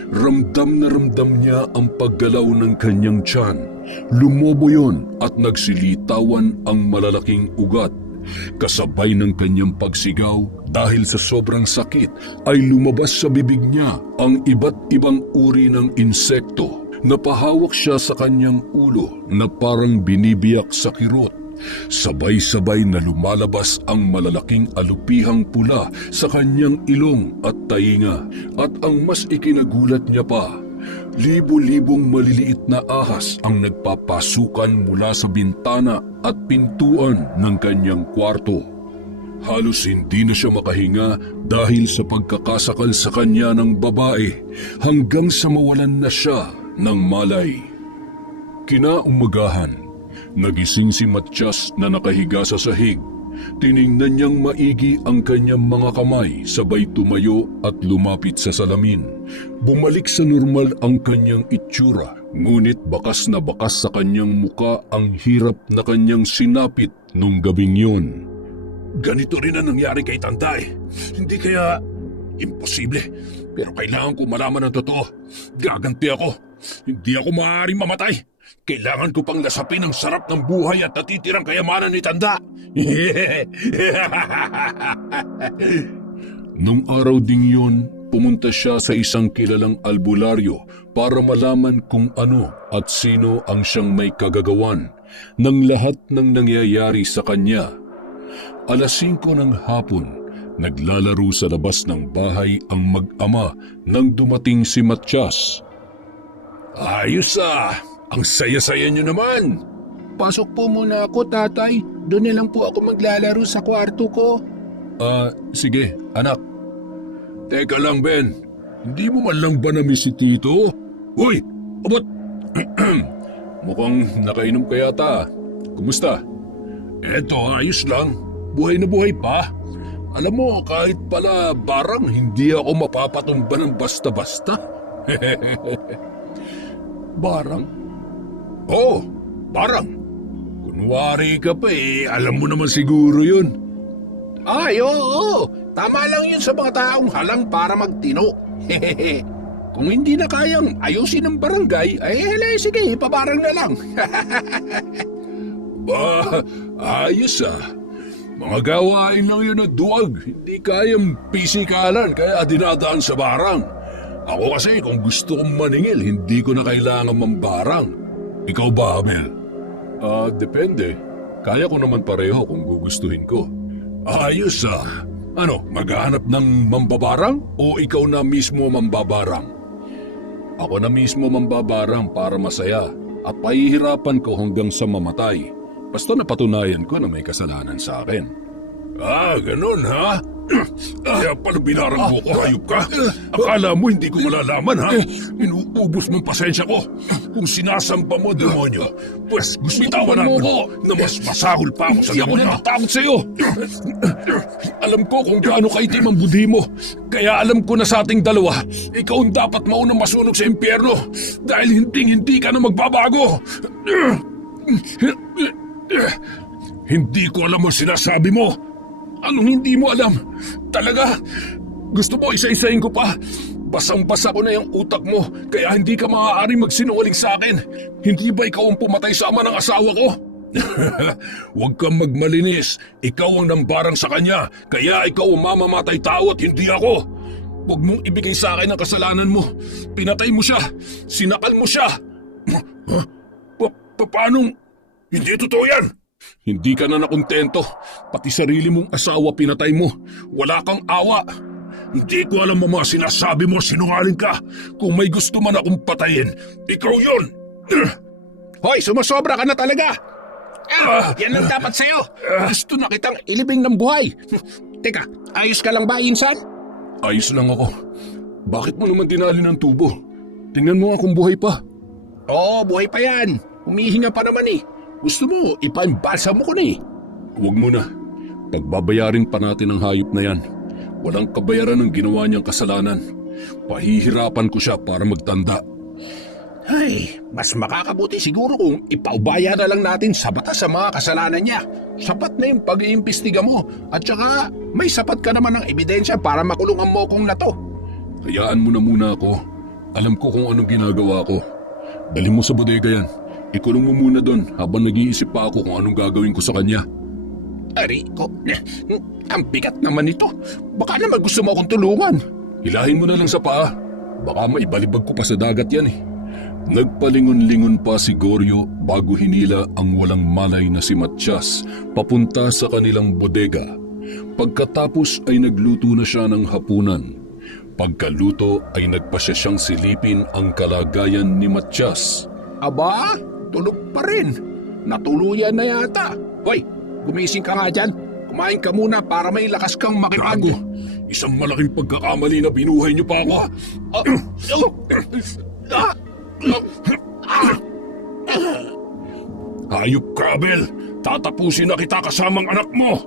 Ramdam na ramdam niya ang paggalaw ng kanyang tiyan. Lumobo yon at nagsilitawan ang malalaking ugat. Kasabay ng kanyang pagsigaw dahil sa sobrang sakit ay lumabas sa bibig niya ang iba't ibang uri ng insekto. Napahawak siya sa kanyang ulo na parang binibiyak sa kirot. Sabay-sabay na lumalabas ang malalaking alupihang pula sa kanyang ilong at tainga. At ang mas ikinagulat niya pa, libo-libong maliliit na ahas ang nagpapasukan mula sa bintana at pintuan ng kanyang kwarto. Halos hindi na siya makahinga dahil sa pagkakasakal sa kanya ng babae hanggang sa mawalan na siya ng malay. Kinaumagahan, nagising si Matyas na nakahiga sa sahig. Tiningnan niyang maigi ang kanyang mga kamay sabay tumayo at lumapit sa salamin. Bumalik sa normal ang kanyang itsura, ngunit bakas na bakas sa kanyang muka ang hirap na kanyang sinapit nung gabing yun. Ganito rin ang nangyari kay Tanda eh. Hindi kaya imposible. Pero kailangan ko malaman ang totoo. Gaganti ako. Hindi ako maaaring mamatay. Kailangan ko pang lasapin ang sarap ng buhay at natitirang kayamanan ni Tanda. Nung araw ding yun, pumunta siya sa isang kilalang albularyo para malaman kung ano at sino ang siyang may kagagawan ng lahat ng nangyayari sa kanya. 5:00 ng hapon, naglalaro sa labas ng bahay ang mag-ama nang dumating si Matyas. Ayos ah! Ang saya-saya niyo naman! Pasok po muna ako, tatay. Doon na lang po ako maglalaro sa kwarto ko. Sige, anak. Teka lang, Ben. Hindi mo man lang ba na-miss si Tito? Hoy! Abot! Mukhang nakainom ka yata. Kumusta? Eto, ayos lang. Buhay na buhay pa. Alam mo, kahit pala barang hindi ako mapapatumba ng basta-basta. Barang? Oo, barang. Kunwari ka pa alam mo naman siguro yun. Ay, oo. Tama lang yun sa mga taong halang para magtino. Kung hindi na kayang ayusin ng barangay, sige, pabarang na lang. Ayos ah. Mga gawain lang yun ng duwag. Hindi kayang pisikalan kaya dinadaan sa barang. Ako kasi kung gusto kong maningil, hindi ko na kailangan mambarang. Ikaw ba, Abel? Depende. Kaya ko naman pareho kung gugustuhin ko. Ayos ah. Ano, maghahanap ng mambabarang o ikaw na mismo mambabarang? Ako na mismo mambabarang para masaya at pahihirapan ko hanggang sa mamatay. Basta napatunayan ko na may kasalanan sa akin. Ganun ha? Kaya pala binarang mo ko, hayop ka? Akala mo hindi ko malalaman ha? Inuubos mong pasensya ko. Kung sinasampa mo, demonyo, pues bitawan mo na mas masahol pa ako sa gamot ha? Takot sa'yo! Alam ko kung gaano kaitim ang budhi mo. Kaya alam ko na sa ating dalawa, ikaw ang dapat maunang masunog sa impyerno dahil hindi ka na magbabago. Hindi ko alam ang sinasabi mo. Anong hindi mo alam? Talaga? Gusto mo isa-isahin ko pa? Basang-basa ko na yung utak mo, kaya hindi ka maaaring magsinungaling sa akin. Hindi ba ikaw ang pumatay sa ama ng asawa ko? Huwag kang magmalinis. Ikaw ang nambarang sa kanya, kaya ikaw ang mamamatay tao at hindi ako. Huwag mong ibigay sa akin ang kasalanan mo. Pinatay mo siya. Sinakal mo siya. Paanong hindi totoo yan? Hindi ka na nakontento. Pati sarili mong asawa pinatay mo. Wala kang awa. Hindi ko alam ang mga sinasabi mo, sinungaling ka. Kung may gusto man akong patayin, ikaw yun. Hoy, sumasobra ka na talaga! Yan ang dapat sa'yo! Gusto na kitang ilibing ng buhay! Teka, ayos ka lang ba, Insan? Ayos lang ako. Bakit mo naman tinali ng tubo? Tingnan mo nga kung buhay pa. Oo, buhay pa yan. Humihinga pa naman eh. Gusto mo, ipaimbalsa mo ko na eh. Huwag mo na. Pagbabayarin pa natin ang hayop na yan. Walang kabayaran ng ginawa niyang kasalanan. Pahihirapan ko siya para magtanda. Ay, mas makakabuti siguro kung ipaubaya na lang natin sa batas sa mga kasalanan niya. Sapat na yung pag-iimbestiga mo at saka may sapat ka naman ng ebidensya para makulong ang mokong na to. Hayaan mo na muna ako. Alam ko kung anong ginagawa ko. Dali mo sa bodega yan. Ikulong mo muna doon habang nag-iisip pa ako kung anong gagawin ko sa kanya. Ariko, ang bigat naman ito. Baka naman gusto mo akong tulungan. Hilahin mo na lang sa paa. Baka maibalibag ko pa sa dagat yan eh. Nagpalingon-lingon pa si Goryo bago hinila ang walang malay na si Matias papunta sa kanilang bodega. Pagkatapos ay nagluto na siya ng hapunan. Pagkaluto ay nagpasya siyang silipin ang kalagayan ni Matias. Aba, tulog pa rin. Natuluyan na yata. Hoy, gumising ka nga dyan. Kumain ka muna para may lakas kang makipag... Gago, isang malaking pagkakamali na binuhay niyo pa ako. Hayop ka, Abel. Tatapusin na kita kasamang anak mo.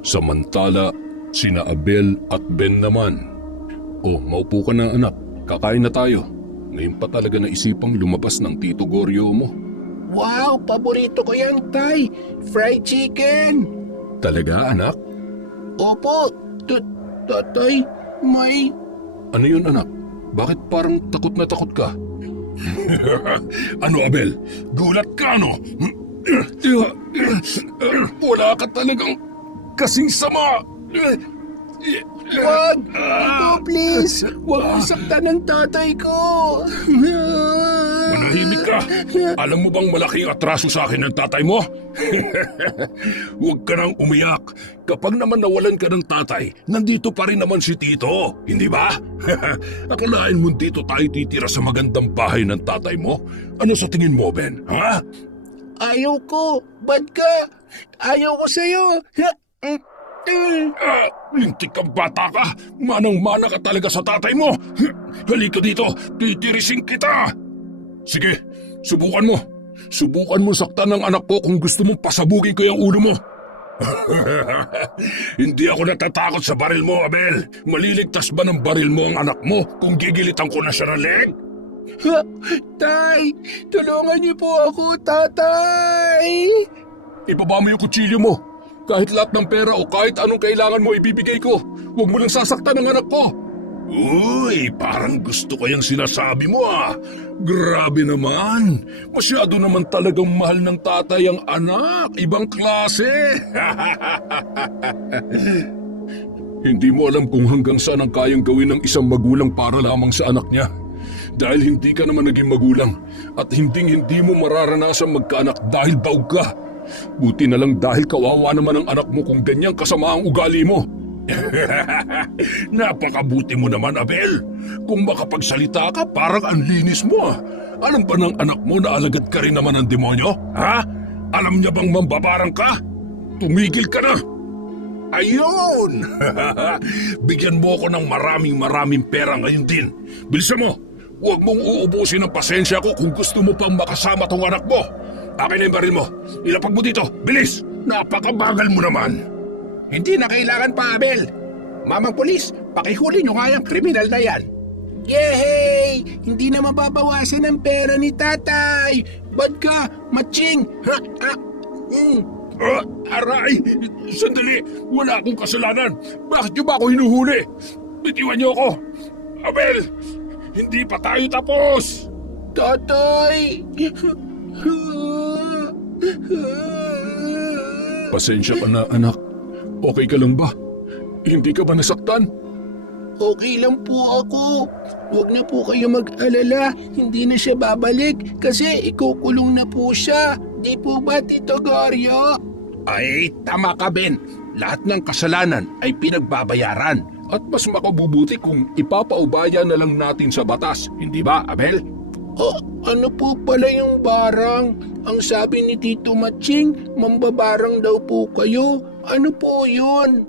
Samantala, sina Abel at Ben naman. Oh, maupo ka na anak. Kakain na tayo. Ngayon pa talaga naisipang lumabas ng Tito Goryo mo. Wow, paborito ko yan, Tay. Fried chicken. Talaga anak? Opo, Tatay, may... Ano yun anak? Bakit parang takot na takot ka? Ano, Abel? Gulat ka, no? Wala ka talagang kasing sama. Wag! Ito, please! Huwag mo saktan ng tatay ko! Manahimik ka. Alam mo bang malaking atraso sa akin ng tatay mo? Huwag ka nang umiyak. Kapag naman nawalan ka ng tatay, nandito pa rin naman si Tito. Hindi ba? Akalain mo dito tayo titira sa magandang bahay ng tatay mo? Ano sa tingin mo, Ben? Ha? Ayaw ko! Bad ka! Ayaw ko sa'yo! Lintik kang bata ka! Manang-mana ka talaga sa tatay mo! Halika dito! Titirisin kita! Sige, subukan mo! Subukan mo saktan ng anak ko kung gusto mong pasabugin ko yung ulo mo! Hindi ako natatakot sa baril mo, Abel! Maliligtas ba ng baril mo ang anak mo kung gigilitan ko na siya ng leg? Tay! Tulungan niyo po ako, tatay! Ibaba mo yung kutsilyo mo! Kahit lahat ng pera o kahit anong kailangan mo ibibigay ko. Huwag mo lang sasaktan ng anak ko. Uy, parang gusto ko yung sinasabi mo ah. Grabe naman. Masyado naman talagang mahal ng tatay ang anak. Ibang klase. Hindi mo alam kung hanggang saan ang kayang gawin ng isang magulang para lamang sa anak niya. Dahil hindi ka naman naging magulang at hindi mo mararanasan magkaanak dahil baog ka. Buti na lang dahil kawawa naman ang anak mo kung ganyang kasama ang ugali mo. Napakabuti mo naman, Abel. Kung makapagsalita ka, parang ang linis mo ah. Alam ba ng anak mo na alagad ka rin naman ng demonyo? Ha? Alam niya bang mambabarang ka? Tumigil ka na! Ayun! Bigyan mo ako ng maraming pera ngayon din. Bilisan mo! Huwag mong uubusin ang pasensya ko kung gusto mo pang makasama tong anak mo. Akin na yung baril mo. Ilapag mo dito. Bilis! Napakabagal mo naman. Hindi na kailangan pa, Abel. Mamang polis, pakihuli nyo nga yung kriminal na yan. Yehey! Hindi na mababawasan ang pera ni tatay. Bad ka, matching. Aray! Sandali! Wala akong kasalanan. Bakit nyo ba ako hinuhuli? Bitiwan nyo ako. Abel! Hindi pa tayo tapos! Tatay! Pasensya ka na anak. Okay ka lang ba? Hindi ka ba nasaktan? Okay lang po ako. Huwag na po kayo mag-alala. Hindi na siya babalik kasi ikukulong na po siya. Di po ba, Tito Goryo? Ay, tama ka, Ben. Lahat ng kasalanan ay pinagbabayaran. At mas makabubuti kung ipapaubaya na lang natin sa batas. Hindi ba, Abel? Oh, ano po pala yung barang? Ang sabi ni Tito Matching, mambabarang daw po kayo. Ano po yun?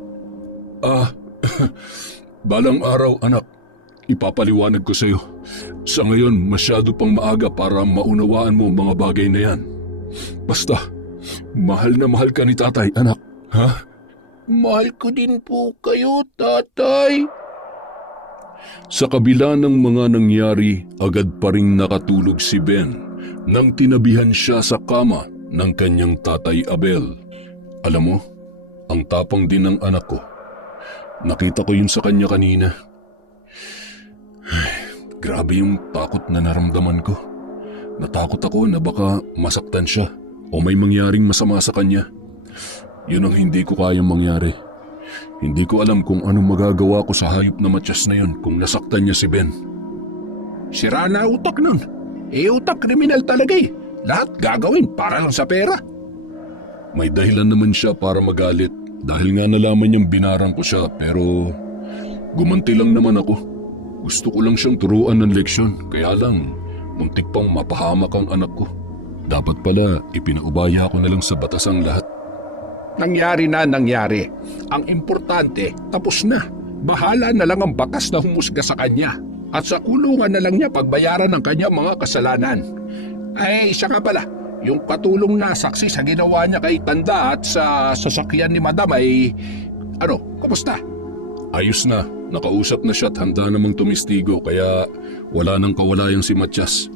Balang araw, anak. Ipapaliwanag ko sa'yo. Sa ngayon, masyado pang maaga para maunawaan mo mga bagay na yan. Basta, mahal na mahal ka ni tatay, anak. Ha? Mahal ko din po kayo, tatay. Sa kabila ng mga nangyari, agad pa ring nakatulog si Ben nang tinabihan siya sa kama ng kanyang tatay Abel. Alam mo, ang tapang din ng anak ko. Nakita ko yun sa kanya kanina. Grabe yung takot na naramdaman ko. Natakot ako na baka masaktan siya o may mangyaring masama sa kanya. Yun ang hindi ko kayang mangyari. Hindi ko alam kung anong magagawa ko sa hayop na matyas na yun kung nasaktan niya si Ben. Sira na utak nun. Utak kriminal talaga eh. Lahat gagawin para lang sa pera. May dahilan naman siya para magalit dahil nga nalaman niyang binarang ko siya pero gumanti lang naman ako. Gusto ko lang siyang turuan ng leksyon kaya lang muntik pang mapahamak ang anak ko. Dapat pala ipinaubaya ko na lang sa batas ang lahat. Nangyari na nangyari. Ang importante, tapos na. Bahala na lang ang batas na humusga sa kanya. At sa kulungan na lang niya pagbayaran ng kanya mga kasalanan. Ay, siya nga pala. Yung patulong na saksi sa ginawa niya kay Tanda at sa sasakyan ni Madam ay... kamusta? Ayos na, nakausap na siya at handa namang tumistigo kaya wala nang kawalayang si Matias.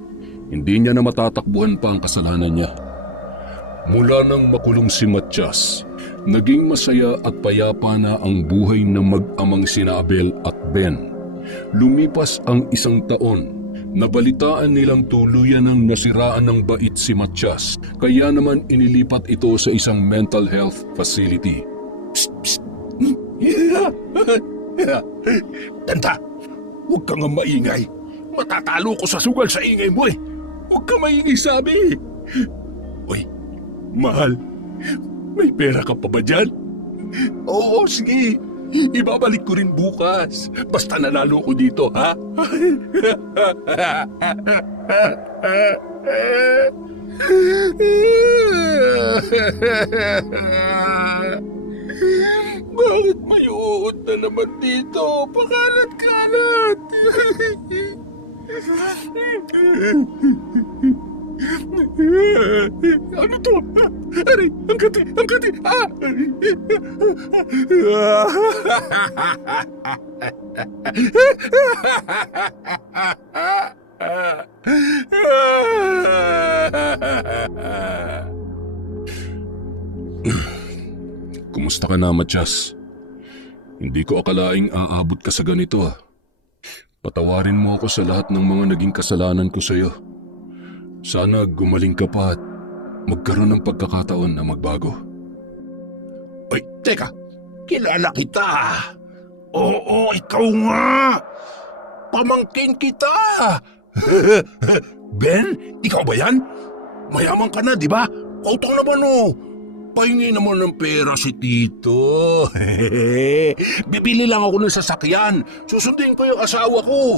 Hindi niya na matatakbuhan pa ang kasalanan niya. Mula nang makulong si Matias, naging masaya at payapa na ang buhay ng mag-amang sina Abel at Ben. Lumipas ang 1 taon. Nabalitaan nilang tuluyan ng nasiraan ng bait si Matias, kaya naman inilipat ito sa isang mental health facility. Psst! Tanda! Huwag kang maingay. Matatalo ko sa sugal sa ingay mo eh. Huwag kang maingay sabi. Uy, mahal. May pera ka pa ba dyan? Oo, sige. Ibabalik ko rin bukas. Basta nanalo ko dito, ha? Bakit may uod na naman dito? Pakalat-kalat. Ano to? Aray, ang kati, ang kati. Kumusta ka na, Matias? Hindi ko akalaing aabot ka sa ganito ah. Patawarin mo ako sa lahat ng mga naging kasalanan ko sa iyo. Sana gumaling ka pa at magkaroon ng pagkakataon na magbago. Ay, teka. Kilala kita. Oo, ikaw nga. Pamangkin kita. Ben, ikaw ba yan? Mayaman ka na, di ba? Kautang naman oh. Pahingi naman ng pera si Tito. Bibili lang ako ng sasakyan. Susundin ko yung asawa ko.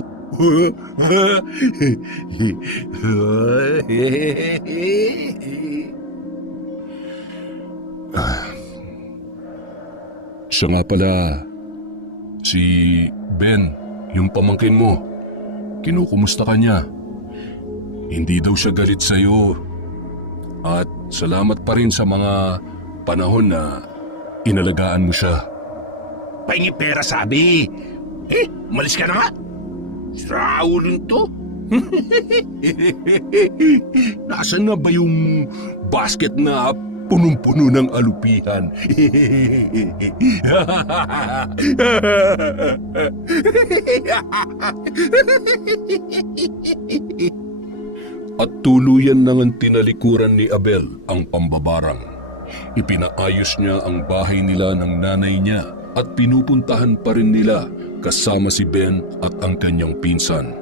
Siya nga pala, si Ben, yung pamangkin mo. Kinukumusta ka niya? Hindi daw siya galit sa'yo. At salamat pa rin sa mga panahon na inalagaan mo siya. Pahingi pera sabi. Malis ka na nga. Raulin to. Nasaan na ba yung basket na punong-puno ng alupihan? At tuluyan nang tinalikuran ni Abel ang pambabarang. Ipinaayos niya ang bahay nila ng nanay niya at pinupuntahan pa rin nila kasama si Ben at ang kanyang pinsan.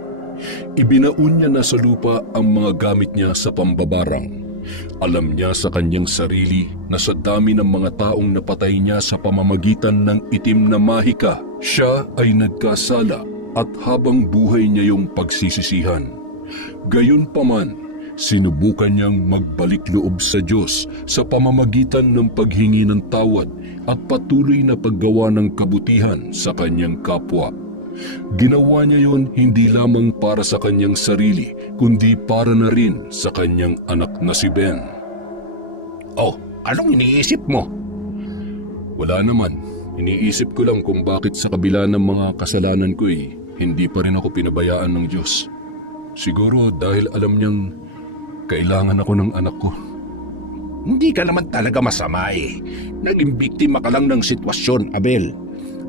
Ibinaon niya na sa lupa ang mga gamit niya sa pambabarang. Alam niya sa kanyang sarili na sa dami ng mga taong napatay niya sa pamamagitan ng itim na mahika, siya ay nagkasala at habang buhay niya yung pagsisisihan. Gayunpaman, sinubukan niyang magbalik loob sa Diyos sa pamamagitan ng paghingi ng tawad at patuloy na paggawa ng kabutihan sa kanyang kapwa. Ginawa niya yon hindi lamang para sa kanyang sarili, kundi para na rin sa kanyang anak na si Ben. Oh, anong iniisip mo? Wala naman. Iniisip ko lang kung bakit sa kabila ng mga kasalanan ko hindi pa rin ako pinabayaan ng Diyos. Siguro dahil alam niyang kailangan ako ng anak ko. Hindi ka naman talaga masama eh. Naging biktima ka lang ng sitwasyon, Abel.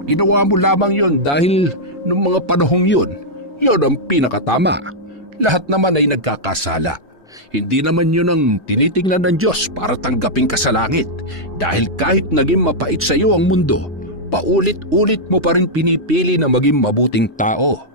Ginawa mo lamang yon dahil nung mga panahong yon ang pinakatama. Lahat naman ay nagkakasala. Hindi naman yun ang tinitingnan ng Diyos para tanggapin ka sa langit. Dahil kahit naging mapait sa iyo ang mundo, paulit-ulit mo pa rin pinipili na maging mabuting tao.